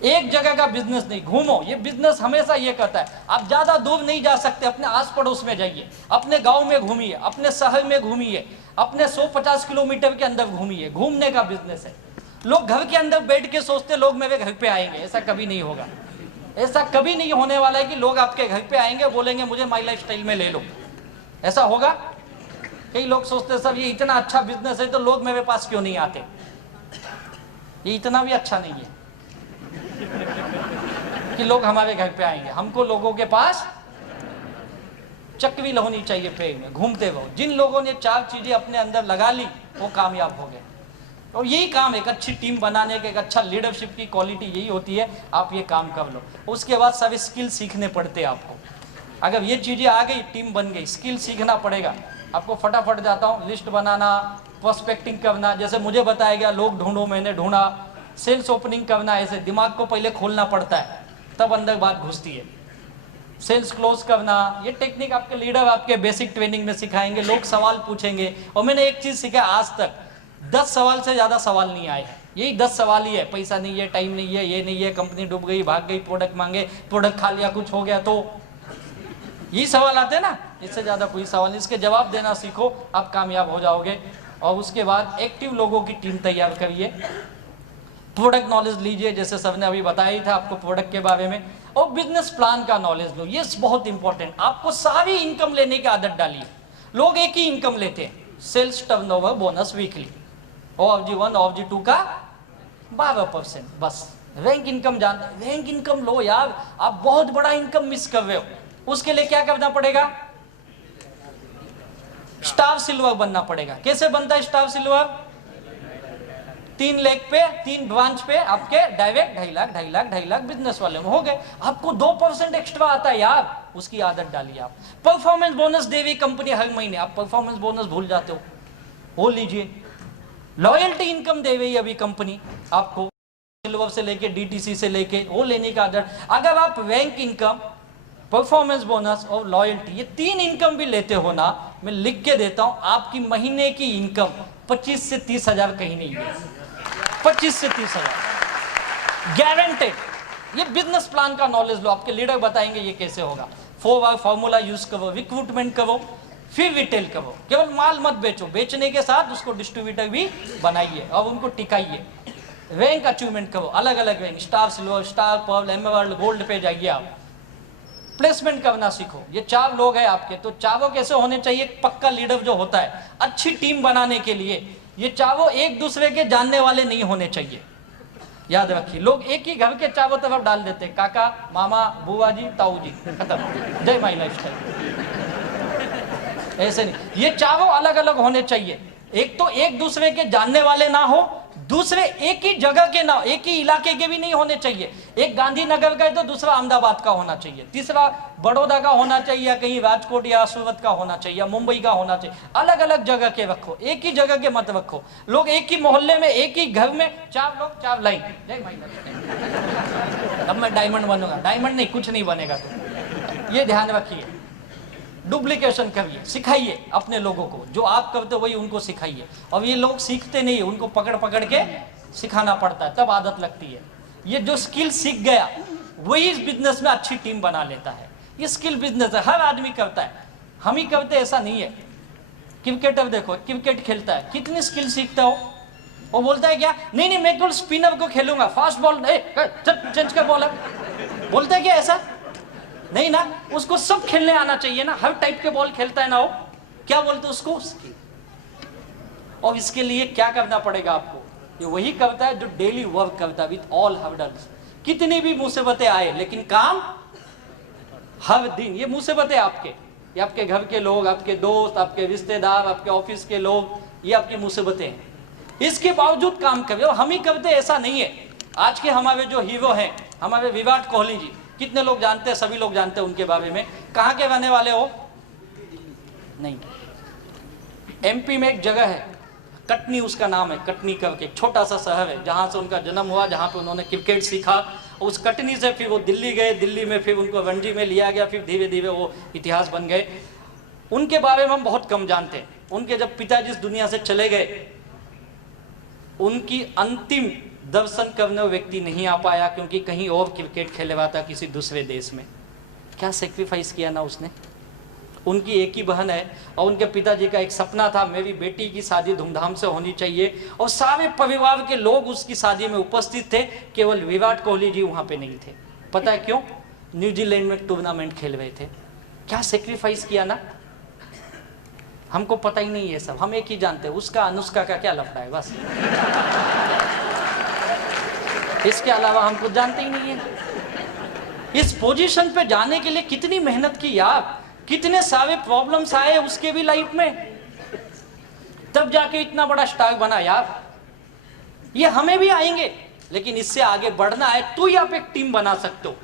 एक जगह का बिजनेस नहीं, घूमो। ये बिजनेस हमेशा ये कहता है आप ज्यादा दूर नहीं जा सकते, अपने आस पड़ोस में जाइए, अपने गांव में घूमिए, अपने शहर में घूमिए, अपने 150 किलोमीटर के अंदर घूमिए। घूमने का बिजनेस है। लोग घर के अंदर बैठ के सोचते लोग मेरे घर पे आएंगे, ऐसा कभी नहीं होगा। ऐसा कभी नहीं होने वाला है कि लोग आपके घर पे आएंगे बोलेंगे मुझे माई लाइफ स्टाइल में ले लो, ऐसा होगा? कई लोग सोचते सब ये इतना अच्छा बिजनेस है तो लोग मेरे पास क्यों नहीं आते। ये इतना भी अच्छा नहीं है कि लोग हमारे घर पे आएंगे। हमको लोगों के पास चक्री होनी चाहिए, पेड़ में घूमते रहो। जिन लोगों ने 4 चीजें अपने अंदर लगा ली वो कामयाब हो गए। और यही काम एक अच्छी टीम बनाने के, एक अच्छा लीडरशिप की क्वालिटी यही होती है। आप ये काम कर लो, उसके बाद सब स्किल सीखने पड़ते हैं आपको। अगर ये चीजें आ गई, टीम बन गई, स्किल सीखना पड़ेगा आपको। फटाफट जाता हूँ, लिस्ट बनाना, प्रोस्पेक्टिंग करना, जैसे मुझे बताया गया, लोग ढूंढो, मैंने ढूंढा। सेल्स ओपनिंग करना, ऐसे दिमाग को पहले खोलना पड़ता है तब अंदर बात घुसती है। सेल्स क्लोज करना, ये टेक्निक आपके लीडर आपके बेसिक ट्रेनिंग में सिखाएंगे। लोग सवाल पूछेंगे, और मैंने एक चीज सीखा, आज तक 10 सवाल से ज्यादा सवाल नहीं आए हैं। यही 10 सवाल ही है, पैसा नहीं है, टाइम नहीं है, ये नहीं है, कंपनी डूब गई, भाग गई, प्रोडक्ट मांगे, प्रोडक्ट खा लिया, कुछ हो गया, तो यही सवाल आते हैं ना। इससे ज्यादा कोई सवाल नहीं। इसके जवाब देना सीखो, आप कामयाब हो जाओगे। और उसके बाद एक्टिव लोगों की टीम तैयार करिए। प्रोडक्ट नॉलेज लीजिए, जैसे सर ने अभी बताया ही था आपको प्रोडक्ट के बारे में। और बिजनेस प्लान का नॉलेज लो, ये बहुत इंपॉर्टेंट। आपको सारी इनकम लेने की आदत डालिए। लोग एक ही इनकम लेते हैं, sales turnover bonus weekly, OFG1 OFG2 का 12%, बस। रैंक इनकम जानते हैं, रैंक इनकम लो यार, आप बहुत बड़ा इनकम मिस कर रहे हो। उसके लिए क्या करना पड़ेगा? स्टार सिल्वर बनना पड़ेगा। कैसे बनता है स्टार सिल्वर? 3 लाख पे, 3 ब्रांच पे आपके डायरेक्ट 2.5 लाख बिजनेस वाले में हो गए। आपको 2% एक्स्ट्रा आता है यार, उसकी आदत डालिए आप। परफॉर्मेंस बोनस दे रही कंपनी हर महीने, आप परफॉर्मेंस बोनस भूल जाते हो, वो लीजिए। लॉयल्टी इनकम दे रही है अभी कंपनी आपको, सिल्वर से लेके DTC से लेके, वो लेने का आदत। अगर आप रैंक इनकम, परफॉर्मेंस बोनस और लॉयल्टी, ये 3 इनकम भी लेते हो ना, मैं लिख के देता हूं, आपकी महीने की इनकम 25 से 30 हजार कहीं नहीं है। 25 से 30 हजार गारंटेड। ये बिजनेस प्लान का नॉलेज लो, आपके लीडर बताएंगे ये कैसे होगा। 4R फॉर्मूला यूज करो, रिक्रूटमेंट करो, फिर रिटेल करो। केवल माल मत बेचो, बेचने के साथ उसको डिस्ट्रीब्यूटर भी बनाइए और उनको टिकाइए। रैंक अचीवमेंट करो, अलग अलग rank, star silver, star pearl, emerald, gold पे जाइए आप। प्लेसमेंट करना सीखो। ये 4 लोग हैं आपके, तो चारों कैसे होने चाहिए? पक्का लीडर जो होता है, अच्छी टीम बनाने के लिए ये चारों एक दूसरे के जानने वाले नहीं होने चाहिए। याद रखिए, लोग एक ही घर के चारों तरफ डाल देते हैं, काका, मामा, बुआ जी, ताऊ जी, खत्म, जय माई लाइफस्टाइल। ऐसे नहीं, ये चारों अलग अलग होने चाहिए। एक तो एक दूसरे के जानने वाले ना हो, दूसरे एक ही जगह के ना, एक ही इलाके के भी नहीं होने चाहिए। एक गांधीनगर का है तो दूसरा अहमदाबाद का होना चाहिए, तीसरा बड़ौदा का होना चाहिए, या कहीं राजकोट या सूरत का होना चाहिए, या मुंबई का होना चाहिए। अलग अलग जगह के रखो, एक ही जगह के मत रखो। लोग एक ही मोहल्ले में, एक ही घर में 4 लोग 4 लाइन। अब मैं डायमंड बनूंगा, डायमंड नहीं, कुछ नहीं बनेगा। तो ये ध्यान रखिए, डुप्लीकेशन करिए, सिखाइए अपने लोगों को, जो आप करते हो वही उनको सिखाइए। और ये लोग सीखते नहीं है, उनको पकड़ पकड़ के सिखाना पड़ता है, तब आदत लगती है। ये जो स्किल सीख गया वही इस बिजनेस में अच्छी टीम बना लेता है। ये स्किल बिजनेस है, हर आदमी करता है, हम ही करते ऐसा नहीं है। क्रिकेटर देखो, क्रिकेट खेलता है, कितनी स्किल सीखता हो। वो बोलता है क्या, नहीं नहीं मैं केवल स्पिनर को खेलूंगा, फास्ट बॉल चेंज कर बॉलर, बोलता है क्या ऐसा? नहीं ना, उसको सब खेलने आना चाहिए ना, हर टाइप के बॉल खेलता है ना वो, क्या बोलते उसको? स्किल। और इसके लिए क्या करना पड़ेगा आपको? ये वही करता है जो डेली वर्क करता है विथ ऑल हर्डल्स। कितनी भी मुसीबतें आए लेकिन काम हर दिन। ये मुसीबतें आपके, ये आपके घर के लोग, आपके दोस्त, आपके रिश्तेदार, आपके ऑफिस के लोग, ये आपकी मुसीबतें हैं। इसके बावजूद काम करिए, और हम ही करते ऐसा नहीं है। आज के हमारे जो हीरो हैं, हमारे विराट कोहली जी, कितने लोग जानते हैं? सभी लोग जानते हैं उनके बारे में। कहाँ के रहने वाले हो? नहीं, MP में एक जगह है, कटनी उसका नाम है, कटनी करके एक छोटा सा शहर है, जहाँ से उनका जन्म हुआ, जहाँ पे उन्होंने क्रिकेट सीखा। उस कटनी से फिर वो दिल्ली गए, दिल्ली में फिर उनको रणजी में लिया गया, फिर धीरे धीरे वो इतिहास बन गए। उनके बारे में हम बहुत कम जानते हैं। उनके जब पिताजी इस दुनिया से चले गए, उनकी अंतिम दर्शन करने व्यक्ति नहीं आ पाया, क्योंकि कहीं और क्रिकेट खेले हुआ था किसी दूसरे देश में। क्या सेक्रीफाइस किया ना उसने। उनकी एक ही बहन है, और उनके पिताजी का एक सपना था, मेरी बेटी की शादी धूमधाम से होनी चाहिए, और सारे परिवार के लोग उसकी शादी में उपस्थित थे, केवल विराट कोहली जी वहाँ पे नहीं थे। पता है क्यों? न्यूजीलैंड में टूर्नामेंट खेल रहे थे। क्या सेक्रीफाइस किया ना। हमको पता ही नहीं है सब, हम एक ही जानते हैं, उसका अनुष्का का क्या लफड़ा है, बस। इसके अलावा हम कुछ जानते ही नहीं है। इस पोजीशन पे जाने के लिए कितनी मेहनत की यार, कितने सारे प्रॉब्लम्स आए उसके भी लाइफ में, तब जाके इतना बड़ा स्टार बना यार। ये हमें भी आएंगे, लेकिन इससे आगे बढ़ना है तो ही आप एक टीम बना सकते हो।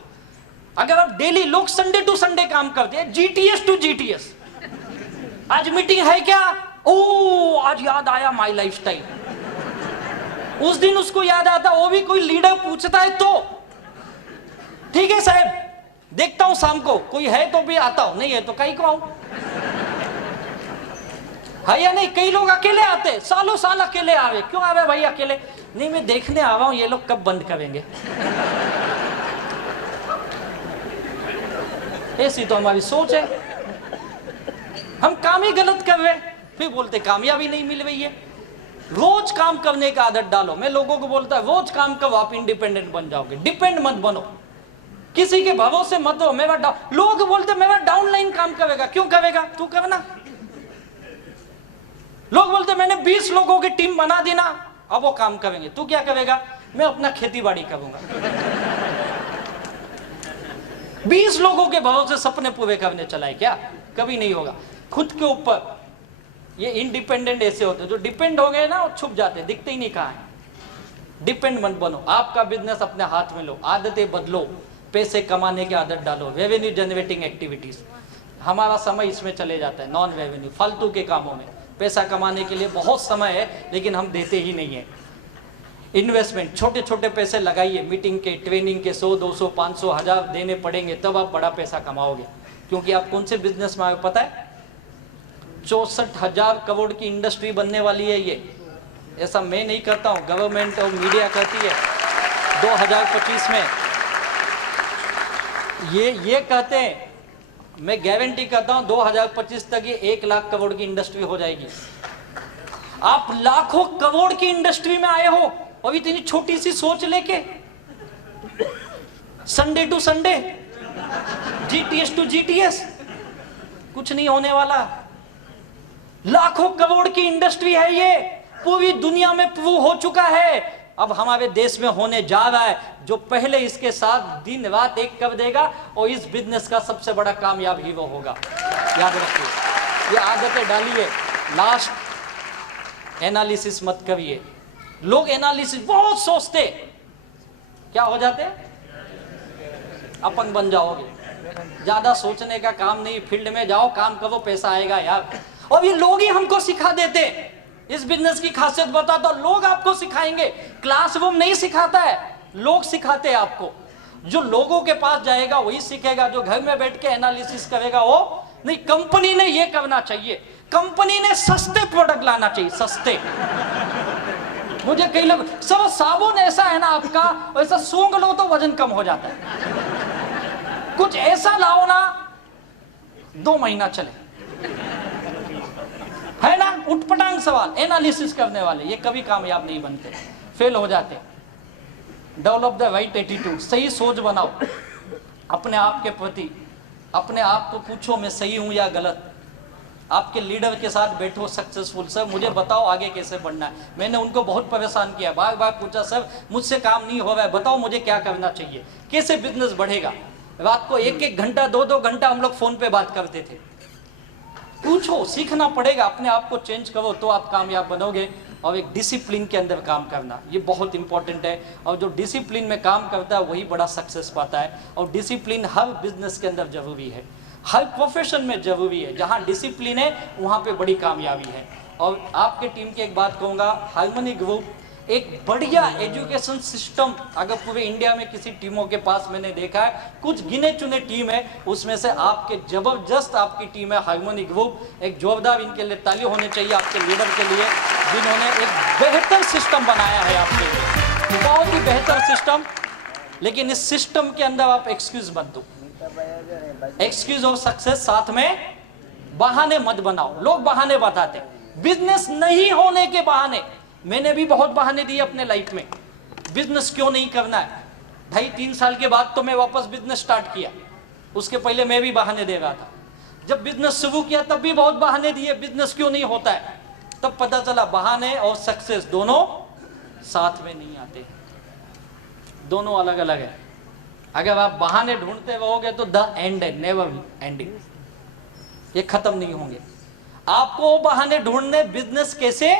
अगर आप डेली, लोग संडे टू संडे काम करते हैं, GTS टू GTS। आज मीटिंग है क्या? ओ आज याद आया माई लाइफस्टाइल। उस दिन उसको याद आता, वो भी कोई लीडर पूछता है तो ठीक है साहब, देखता हूं शाम को, कोई है तो भी आता हूं, नहीं है तो कहीं को आऊं, है या नहीं? कई लोग अकेले आते, सालों साल अकेले आ रहे। क्यों आ रहे भाई अकेले? नहीं मैं देखने आ रहा हूं ये लोग कब बंद करेंगे। ऐसी तो हमारी सोच है। हम काम ही गलत कर रहे, फिर बोलते कामयाबी नहीं मिल रही है। रोज काम करने का आदत डालो। मैं लोगों को बोलता है रोज काम करो, आप इंडिपेंडेंट बन जाओगे। डिपेंड मत बनो। किसी के भरोसे मत हो। मेरा लोग बोलते मेरा डाउनलाइन काम करेगा, क्यों करेगा? तू करना। लोग बोलते मैंने 20 लोगों की टीम बना दी ना, अब वो काम करेंगे। तू क्या करेगा? मैं अपना खेती बाड़ी करूंगा। 20 लोगों के भरोसे सपने पूरे करने चला है क्या? कभी नहीं होगा। खुद के ऊपर ये इंडिपेंडेंट ऐसे होते हैं, जो डिपेंड हो गए ना वो छुप जाते, दिखते ही नहीं कहाँ है। डिपेंड मत बनो, आपका बिजनेस अपने हाथ में लो, आदतें बदलो, पैसे कमाने की आदत डालो, रेवेन्यू जनरेटिंग एक्टिविटीज। हमारा समय इसमें चले जाता है, नॉन रेवेन्यू फालतू के कामों में। पैसा कमाने के लिए बहुत समय है लेकिन हम देते ही नहीं है। इन्वेस्टमेंट, छोटे छोटे पैसे लगाइए, मीटिंग के, ट्रेनिंग के 100, 200, 500, 1000 देने पड़ेंगे, तब आप बड़ा पैसा कमाओगे। क्योंकि आप कौन से बिजनेस में आए पता है? 64,000 करोड़ की इंडस्ट्री बनने वाली है ये। ऐसा मैं नहीं करता हूँ, गवर्नमेंट और मीडिया करती है। 2025 में ये कहते हैं, मैं गारंटी करता हूँ 2025 तक ये 1 लाख करोड़ की इंडस्ट्री हो जाएगी। आप लाखों करोड़ की इंडस्ट्री में आए हो और इतनी छोटी सी सोच लेके, Sunday to Sunday, GTS to GTS, कुछ नहीं होने वाला। लाखों करोड़ की इंडस्ट्री है ये, पूरी दुनिया में प्रूव हो चुका है। अब हमारे देश में होने जा रहा है। जो पहले इसके साथ दिन रात एक कर देगा और इस बिजनेस का सबसे बड़ा कामयाब ही वो होगा। याद रखिए, ये आदतें डालिए। लास्ट, एनालिसिस मत करिए। लोग एनालिसिस बहुत सोचते, क्या हो जाते? अपंग बन जाओगे। ज्यादा सोचने का काम नहीं, फील्ड में जाओ, काम करो, पैसा आएगा यार। और ये लोग ही हमको सिखा देते। इस बिजनेस की खासियत बता दो, लोग आपको सिखाएंगे। क्लासरूम नहीं सिखाता है, लोग सिखाते हैं आपको। जो लोगों के पास जाएगा वही सीखेगा। जो घर में बैठ के एनालिसिस करेगा वो नहीं। कंपनी ने ये करना चाहिए, कंपनी ने सस्ते प्रोडक्ट लाना चाहिए, सस्ते। मुझे कई लोग, सब साबुन ऐसा है ना आपका, वैसा सूंघ लो तो वजन कम हो जाता है। कुछ ऐसा लाओ ना 2 महीना चले, है ना? उठपटांग सवाल, एनालिसिस करने वाले ये कभी कामयाब नहीं बनते, फेल हो जाते। डेवलप द राइट एटीट्यूड, सही सोच बनाओ अपने आप के प्रति। अपने आप को पूछो मैं सही हूं या गलत। आपके लीडर के साथ बैठो सक्सेसफुल, सर मुझे बताओ आगे कैसे बढ़ना है। मैंने उनको बहुत परेशान किया, बार बार पूछा, सर मुझसे काम नहीं हो रहा है, बताओ मुझे क्या करना चाहिए, कैसे बिजनेस बढ़ेगा। रात को 1-1 घंटा 2-2 घंटा हम लोग फोन पे बात करते थे। पूछो, सीखना पड़ेगा, अपने आप को चेंज करो तो आप कामयाब बनोगे। और एक डिसिप्लिन के अंदर काम करना, ये बहुत इंपॉर्टेंट है। और जो डिसिप्लिन में काम करता है वही बड़ा सक्सेस पाता है। और डिसिप्लिन हर बिजनेस के अंदर जरूरी है, हर प्रोफेशन में जरूरी है। जहाँ डिसिप्लिन है वहाँ पे बड़ी कामयाबी है। और आपके टीम की एक बात कहूँगा, हार्मनी ग्रुप एक बढ़िया एजुकेशन सिस्टम अगर पूरे इंडिया में किसी टीमों के पास मैंने देखा है, कुछ गिने चुने टीम है, उसमें से आपके जबरदस्त आपकी टीम है हार्मनी ग्रुप। एक जोरदार इनके लिए ताली होनी चाहिए आपके लीडर के लिए, जिन्होंने एक बेहतर सिस्टम बनाया है आपके लिए, बहुत ही बेहतर सिस्टम। लेकिन इस सिस्टम के अंदर आप एक्सक्यूज मत दो, एक्सक्यूज ऑफ सक्सेस साथ में बहाने मत बनाओ। लोग बहाने बताते, बिजनेस नहीं होने के बहाने। मैंने भी बहुत बहाने दिए अपने लाइफ में, बिजनेस क्यों नहीं करना है। 2.5-3 साल के बाद तो मैं वापस बिजनेस स्टार्ट किया, उसके पहले मैं भी बहाने दे रहा था। जब बिजनेस शुरू किया तब भी बहुत बहाने दिए, बिजनेस क्यों नहीं होता है। तब पता चला बहाने और सक्सेस दोनों साथ में नहीं आते, दोनों अलग अलग है। अगर आप बहाने ढूंढते रहोगे तो द एंड है, नेवर एंडिंग, ये खत्म नहीं होंगे। आपको बहाने ढूंढने, बिजनेस कैसे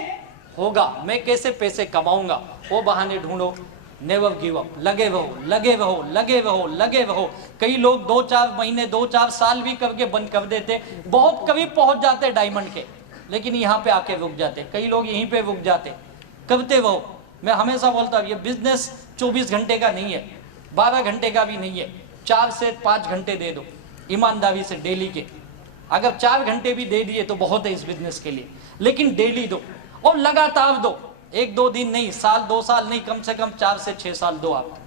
होगा, मैं कैसे पैसे कमाऊंगा, वो बहाने ढूंढो। नेवर गिव अप, लगे रहो, लगे रहो, लगे रहो, लगे रहो। कई लोग 2-4 महीने 2-4 साल भी करके बंद कर देते, बहुत करीब पहुंच जाते डायमंड के, लेकिन यहाँ पे आके रुक जाते। कई लोग यहीं पे रुक जाते। करते रहो। मैं हमेशा बोलता हूँ ये बिजनेस 24 घंटे का नहीं है, 12 घंटे का भी नहीं है। 4 से 5 घंटे दे दो ईमानदारी से डेली के। अगर 4 घंटे भी दे दिए तो बहुत है इस बिजनेस के लिए, लेकिन डेली दो और लगातार दो। 1-2 दिन नहीं, साल 2 साल नहीं, कम से कम 4 से 6 साल दो आप।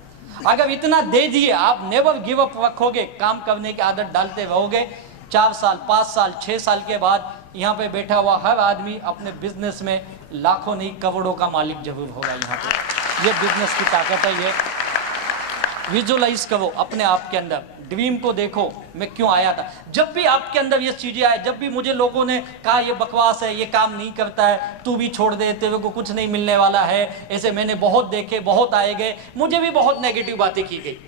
अगर इतना दे दिए, आप नेवर गिव अप रखोगे, काम करने की आदत डालते रहोगे, 4 साल 5 साल 6 साल के बाद यहाँ पे बैठा हुआ हर आदमी अपने बिजनेस में लाखों नहीं करोड़ों का मालिक जरूर होगा। यहाँ पे ये बिजनेस की ताकत है। विजुअलाइज करो अपने आप के अंदर, ड्रीम को देखो मैं क्यों आया था। जब भी आपके अंदर ये चीजें आए, जब भी मुझे लोगों ने कहा ये बकवास है, ये काम नहीं करता है, तू भी छोड़ दे, तेरे को कुछ नहीं मिलने वाला है, ऐसे मैंने बहुत देखे, बहुत आए गए, मुझे भी बहुत नेगेटिव बातें की गई।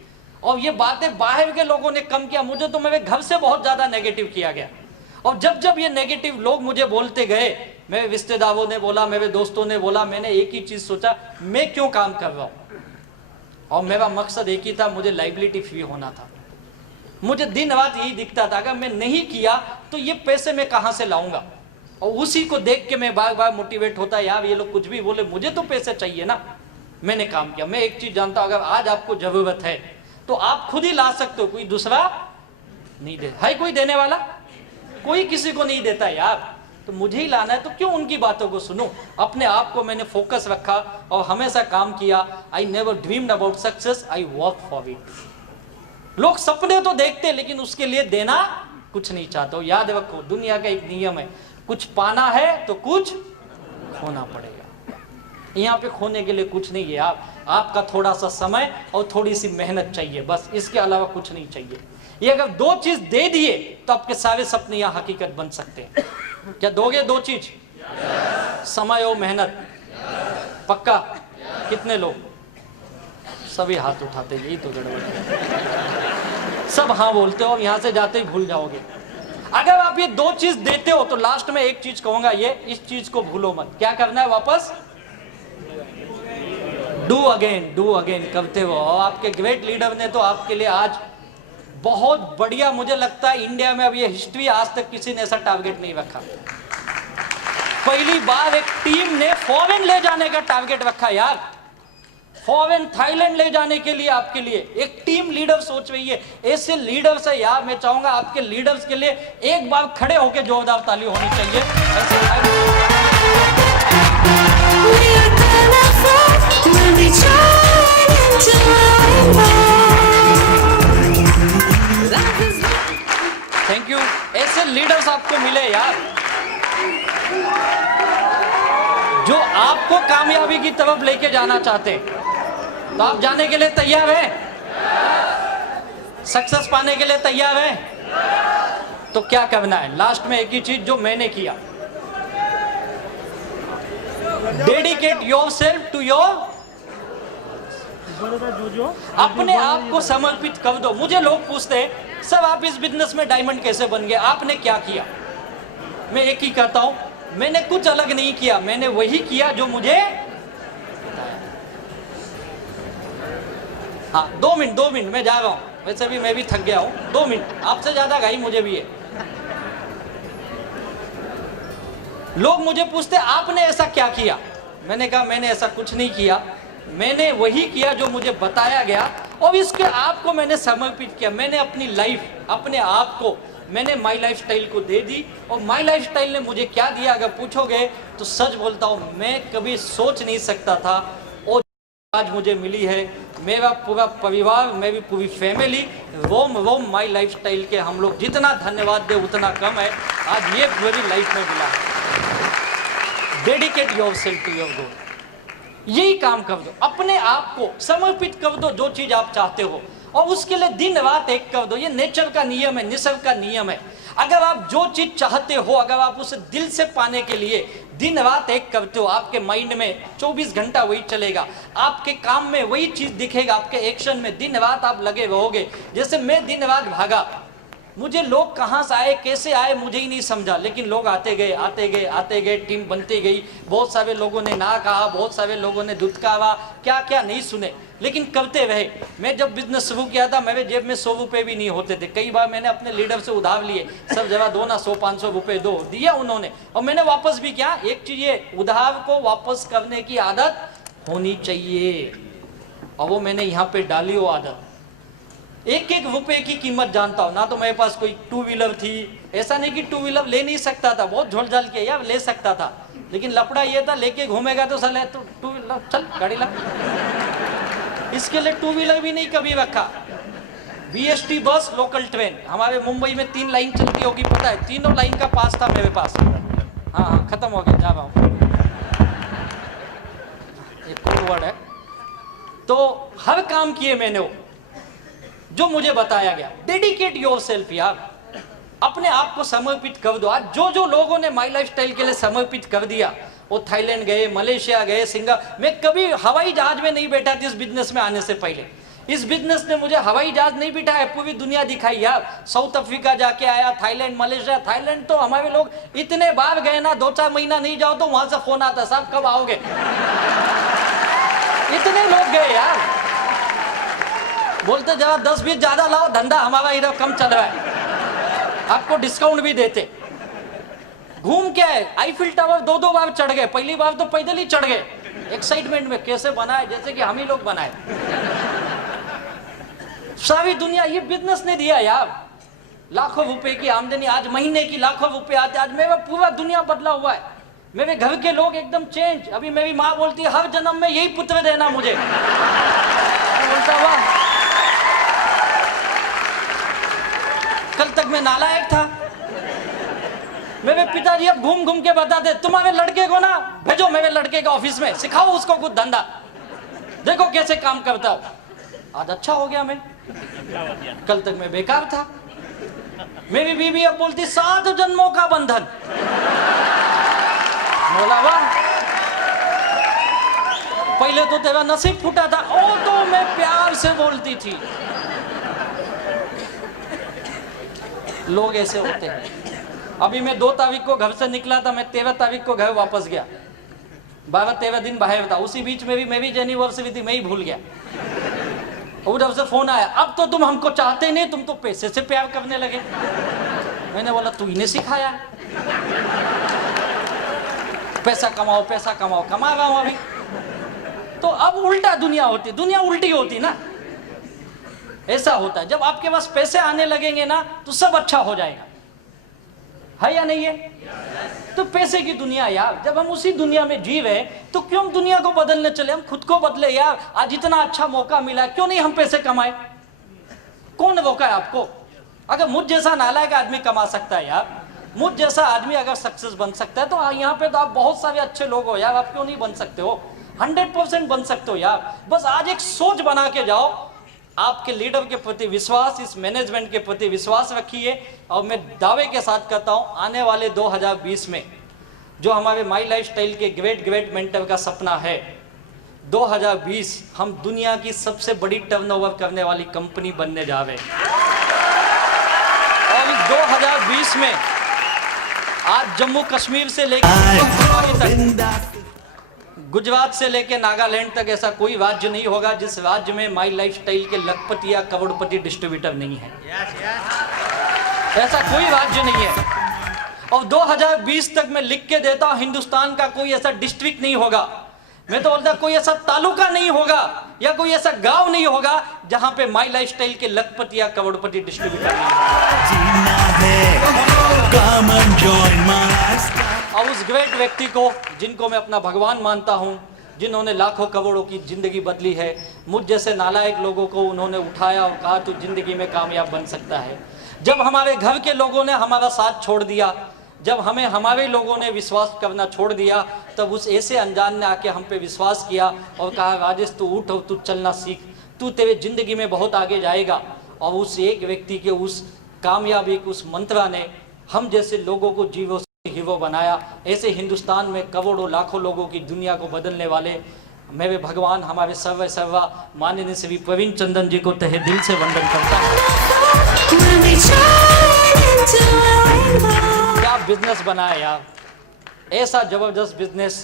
और ये बातें बाहर के लोगों ने कम किया, मुझे तो मेरे घर से बहुत ज्यादा नेगेटिव किया गया। और जब जब ये नेगेटिव लोग मुझे बोलते गए, मेरे रिश्तेदारों ने बोला, मेरे दोस्तों ने बोला, मैंने एक ही चीज सोचा, मैं क्यों काम कर रहा हूं। और मेरा मकसद एक ही था, मुझे लाइबिलिटी फ्री होना था। मुझे दिन रात यही दिखता था, अगर मैं नहीं किया तो ये पैसे मैं कहां से लाऊंगा। और उसी को देख के मैं बार बार मोटिवेट होता, यार ये लोग कुछ भी बोले, मुझे तो पैसे चाहिए ना। मैंने काम किया। मैं एक चीज जानता हूं, अगर आज आपको जरूरत है तो आप खुद ही ला सकते हो, कोई दूसरा नहीं दे। है कोई देने वाला? कोई किसी को नहीं देता यार। तो मुझे ही लाना है, तो क्यों उनकी बातों को सुनूं। अपने आप को मैंने फोकस रखा और हमेशा काम किया। I never dreamed about success, I work for it. लोग सपने तो देखते लेकिन उसके लिए देना कुछ नहीं चाहते हो। याद रखो, दुनिया का एक नियम है, कुछ पाना है तो कुछ खोना पड़ेगा। यहाँ पे खोने के लिए कुछ नहीं है। आपका थोड़ा सा समय और थोड़ी सी मेहनत चाहिए, बस, इसके अलावा कुछ नहीं चाहिए। ये अगर दो चीज दे दिए तो आपके सारे सपने यहाँ हकीकत बन सकते हैं। क्या दोगे दो चीज? समय और मेहनत। पक्का? कितने लोग? सभी हाथ उठाते, यही तो गड़बड़ है। सब हाँ बोलते हो और यहाँ से जाते ही भूल जाओगे। अगर आप ये दो चीज देते हो तो लास्ट में एक चीज कहूंगा, ये इस चीज को भूलो मत। क्या करना है? वापस डू अगेन करते हो। और आपके ग्रेट लीडर ने तो आपके लिए आज बहुत बढ़िया, मुझे लगता है इंडिया में अब ये हिस्ट्री, आज तक किसी ने ऐसा टारगेट नहीं रखा। पहली बार एक टीम ने फॉरेन ले जाने का टारगेट रखा यार। फॉरेन, थाईलैंड ले जाने के लिए आपके लिए एक टीम लीडर सोच रही है। ऐसे लीडर्स है यार, मैं चाहूंगा आपके लीडर्स के लिए एक बार खड़े होकर जोरदार ताली होनी चाहिए। Thank you. ऐसे लीडर्स आपको मिले यार, जो आपको कामयाबी की तरफ लेके जाना चाहते हैं। तो आप जाने के लिए तैयार हैं? सक्सेस पाने के लिए तैयार हैं? तो क्या करना है? लास्ट में एक ही चीज जो मैंने किया, डेडिकेट योरसेल्फ टू योर, अपने आप को समर्पित कर दो। मुझे लोग पूछते हैं, सब आप इस बिजनेस में डायमंड कैसे बन गए, आपने क्या किया? मैं एक ही कहता हूं, मैंने कुछ अलग नहीं किया, मैंने वही किया जो मुझे बताया। हाँ, 2 मिनट मैं जा रहा हूं, वैसे भी मैं भी थक गया हूं। 2 मिनट, आपसे ज्यादा घाई मुझे भी है। लोग मुझे पूछते आपने ऐसा क्या किया? मैंने कहा मैंने ऐसा कुछ नहीं किया, मैंने वही किया जो मुझे बताया गया और इसके आप को मैंने समर्पित किया। मैंने अपनी लाइफ, अपने आप को मैंने माई लाइफ स्टाइल को दे दी। और माई लाइफ स्टाइल ने मुझे क्या दिया अगर पूछोगे तो सच बोलता हूँ, मैं कभी सोच नहीं सकता था और आज मुझे मिली है। मेरा पूरा परिवार, मेरी पूरी family, roam my lifestyle के हम लोग जितना धन्यवाद दे उतना कम है। आज ये मेरी लाइफ में मिला है। Dedicate yourself to your goal, यही काम कर दो। अपने आप को समर्पित कर दो जो चीज आप चाहते हो और उसके लिए दिन रात एक कर दो। ये नेचर का नियम है, निसर्ग का नियम है। अगर आप जो चीज चाहते हो, अगर आप उसे दिल से पाने के लिए दिन रात एक करते हो, आपके माइंड में 24 घंटा वही चलेगा, आपके काम में वही चीज दिखेगा, आपके एक्शन में दिन रात आप लगे रहोगे। जैसे मैं दिन रात भागा, मुझे लोग कहाँ से आए, कैसे आए, मुझे ही नहीं समझा, लेकिन लोग आते गए आते गए आते गए, टीम बनती गई। बहुत सारे लोगों ने ना कहा, बहुत सारे लोगों ने दुत्कारा, क्या क्या नहीं सुने, लेकिन करते रहे। मैं जब बिजनेस शुरू किया था, मेरे जेब में 100 रुपये भी नहीं होते थे। कई बार मैंने अपने लीडर से उधार लिए, सब जगह दो ना, 100-500 रुपये दो, दिया उन्होंने और मैंने वापस भी किया। एक चीज ये, उधार को वापस करने की आदत होनी चाहिए और वो मैंने यहाँ पे डाली वो आदत। एक एक रुपए की कीमत जानता हूँ। ना तो मेरे पास कोई 2 व्हीलर थी, ऐसा नहीं कि 2 व्हीलर ले नहीं सकता था, बहुत झोल झाल के यार ले सकता था, लेकिन लफड़ा ये था लेके घूमेगा तो साले तो 2 व्हीलर, चल गाड़ी ला। इसके लिए 2 व्हीलर भी नहीं कभी रखा। BST बस, लोकल ट्रेन, हमारे मुंबई में 3 लाइन चलती होगी, पता है, तीनों लाइन का पास था मेरे पास। हाँ, खत्म हो गया, जा रहा हूँ। एक कोड वर्ड है। तो हर काम किए मैंने वो, जो मुझे बताया गया, डेडिकेट योरसेल्फ यार, अपने आप को समर्पित कर दो। आज जो जो लोगों ने माई लाइफस्टाइल के लिए समर्पित कर दिया, वो थाईलैंड गए, मलेशिया गए, सिंगापुर। मैं कभी हवाई जहाज में नहीं बैठा था इस बिजनेस में आने से पहले। इस बिजनेस ने मुझे हवाई जहाज नहीं बिठाया, पूरी दुनिया दिखाई यार। साउथ अफ्रीका जाके आया, थाईलैंड, मलेशिया। थाईलैंड तो हमारे लोग इतने बार गए ना, 2-4 महीना नहीं जाओ तो वहां से फोन आता, साहब कब आओगे। इतने लोग गए यार, बोलते जरा 10-20 ज्यादा लाओ, धंधा हमारा इधर कम चल रहा है, आपको डिस्काउंट भी देते। घूम के आए, आईफिल टावर 2-2 बार चढ़ गए। पहली बार तो पैदल ही चढ़ गए, एक्साइटमेंट में, कैसे बनाए जैसे कि हम ही लोग बनाए। सारी दुनिया, ये बिजनेस ने दिया यार। लाखों रुपए की आमदनी, आज महीने की लाखों रुपए आते। आज मेरा पूरा दुनिया बदला हुआ है, मेरे घर के लोग एकदम चेंज। अभी मेरी माँ बोलती है हर जन्म में यही पुत्र देना मुझे। बोलता हुआ कल तक मैं नालायक था। मेरे पिताजी अब घूम घूम के बताते, तुम्हारे लड़के को ना भेजो मेरे लड़के के ऑफिस में, सिखाओ उसको कुछ धंधा, देखो कैसे काम करता हो। आज अच्छा हो गया मैं, कल तक मैं बेकार था। मेरी बीवी अब बोलती 7 जन्मों का बंधन। बोला वाह, पहले तो तेरा नसीब फूटा था, ओ तो मैं प्यार से बोलती थी। लोग ऐसे होते हैं। अभी मैं 2 तारीख को घर से निकला था, मैं 13 तारीख को घर वापस गया। 12-13 दिन बाहर था। उसी बीच में भी मेरी एनिवर्सरी थी, मैं ही भूल गया। उधर से फोन आया, अब तो तुम हमको चाहते नहीं, तुम तो पैसे से प्यार करने लगे। मैंने बोला तू इन्हें सिखाया, पैसा कमाओ पैसा कमाओ, कमा रहा हूं अभी। तो अब उल्टा दुनिया होती, दुनिया उल्टी होती ना। ऐसा होता है, जब आपके पास पैसे आने लगेंगे ना तो सब अच्छा हो जाएगा, है या नहीं है? तो पैसे की दुनिया यार, जब हम उसी दुनिया में जी रहे तो क्यों दुनिया को बदलने चले, हम खुद को बदले यार। आज इतना अच्छा मौका मिला, क्यों नहीं हम पैसे कमाए? कौन रोका है आपको? अगर मुझ जैसा नालायक आदमी कमा सकता है यार, मुझ जैसा आदमी अगर सक्सेस बन सकता है, तो यहाँ पे तो आप बहुत सारे अच्छे लोग हो यार, आप क्यों नहीं बन सकते हो? 100% बन सकते हो यार। बस आज एक सोच बना के जाओ, आपके लीडर के प्रति विश्वास, इस मैनेजमेंट के प्रति विश्वास रखिए। और मैं दावे के साथ कहता हूं, आने वाले 2020 में जो हमारे माई लाइफस्टाइल के ग्रेट मेंटर का सपना है, 2020 हम दुनिया की सबसे बड़ी टर्नओवर करने वाली कंपनी बनने जा रहे हैं। और इस 2020 में आज जम्मू कश्मीर से लेकर गुजरात से लेकर नागालैंड तक ऐसा कोई राज्य नहीं होगा जिस राज्य में माई लाइफस्टाइल के लखपति या करोड़पति डिस्ट्रीब्यूटर नहीं है। ऐसा कोई राज्य नहीं है। और 2020 तक मैं लिख के देता हूं, हिंदुस्तान का कोई ऐसा डिस्ट्रिक्ट नहीं होगा, मैं तो बोलता कोई ऐसा तालुका नहीं होगा या कोई ऐसा गांव नहीं होगा जहां पे माई लाइफस्टाइल के लखपति या करोड़पति डिस्ट्रीब्यूटर नहीं होगा। और उस ग्रेट व्यक्ति को, जिनको मैं अपना भगवान मानता हूं, जिन्होंने लाखों करोड़ों की जिंदगी बदली है, मुझ जैसे नालायक लोगों को उन्होंने उठाया और कहा तू जिंदगी में कामयाब बन सकता है। जब हमारे घर के लोगों ने हमारा साथ छोड़ दिया, जब हमें हमारे लोगों ने विश्वास करना छोड़ दिया, तब उस ऐसे अनजान ने आके हम पे विश्वास किया और कहा राजेश तू उठ और तू चलना सीख, तू तेरे जिंदगी में बहुत आगे जाएगा। और उस एक व्यक्ति के उस कामयाबी, उस मंत्रा ने हम जैसे लोगों को जीवो हीरो बनाया। ऐसे हिंदुस्तान में करोड़ों लाखों लोगों की दुनिया को बदलने वाले मेरे भगवान, हमारे सर्वा माननीय श्री प्रवीण चंदन जी को तहे दिल से वंदन करता हूँ। क्या बिजनेस बनाया यार, ऐसा जबरदस्त बिजनेस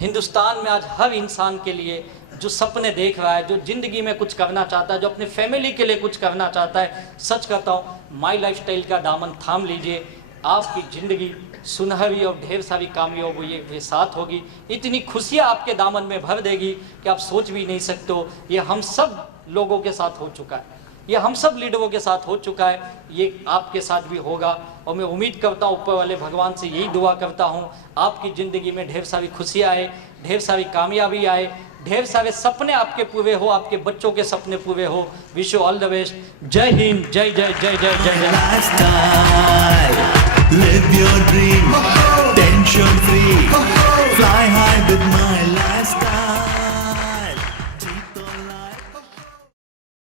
हिंदुस्तान में आज हर इंसान के लिए जो सपने देख रहा है, जो जिंदगी में कुछ करना चाहता है, जो अपने फैमिली के लिए कुछ करना चाहता है, सच कहता हूँ माई लाइफस्टाइल का दामन थाम लीजिए, आपकी जिंदगी सुनहरी और ढेर सारी कामयाबी के साथ होगी। इतनी खुशियाँ आपके दामन में भर देगी कि आप सोच भी नहीं सकते हो। ये हम सब लोगों के साथ हो चुका है, ये हम सब लीडरों के साथ हो चुका है, ये आपके साथ भी होगा। और मैं उम्मीद करता हूँ, ऊपर वाले भगवान से यही दुआ करता हूँ, आपकी ज़िंदगी में ढेर सारी खुशियाँ आए, ढेर सारी कामयाबी आए, ढेर सारे सपने आपके पूरे हो, आपके बच्चों के सपने पूरे हो। Wish you all the best. जय हिंद, जय जय जय जय जय जय। Live your dream, tension free, fly high with my life.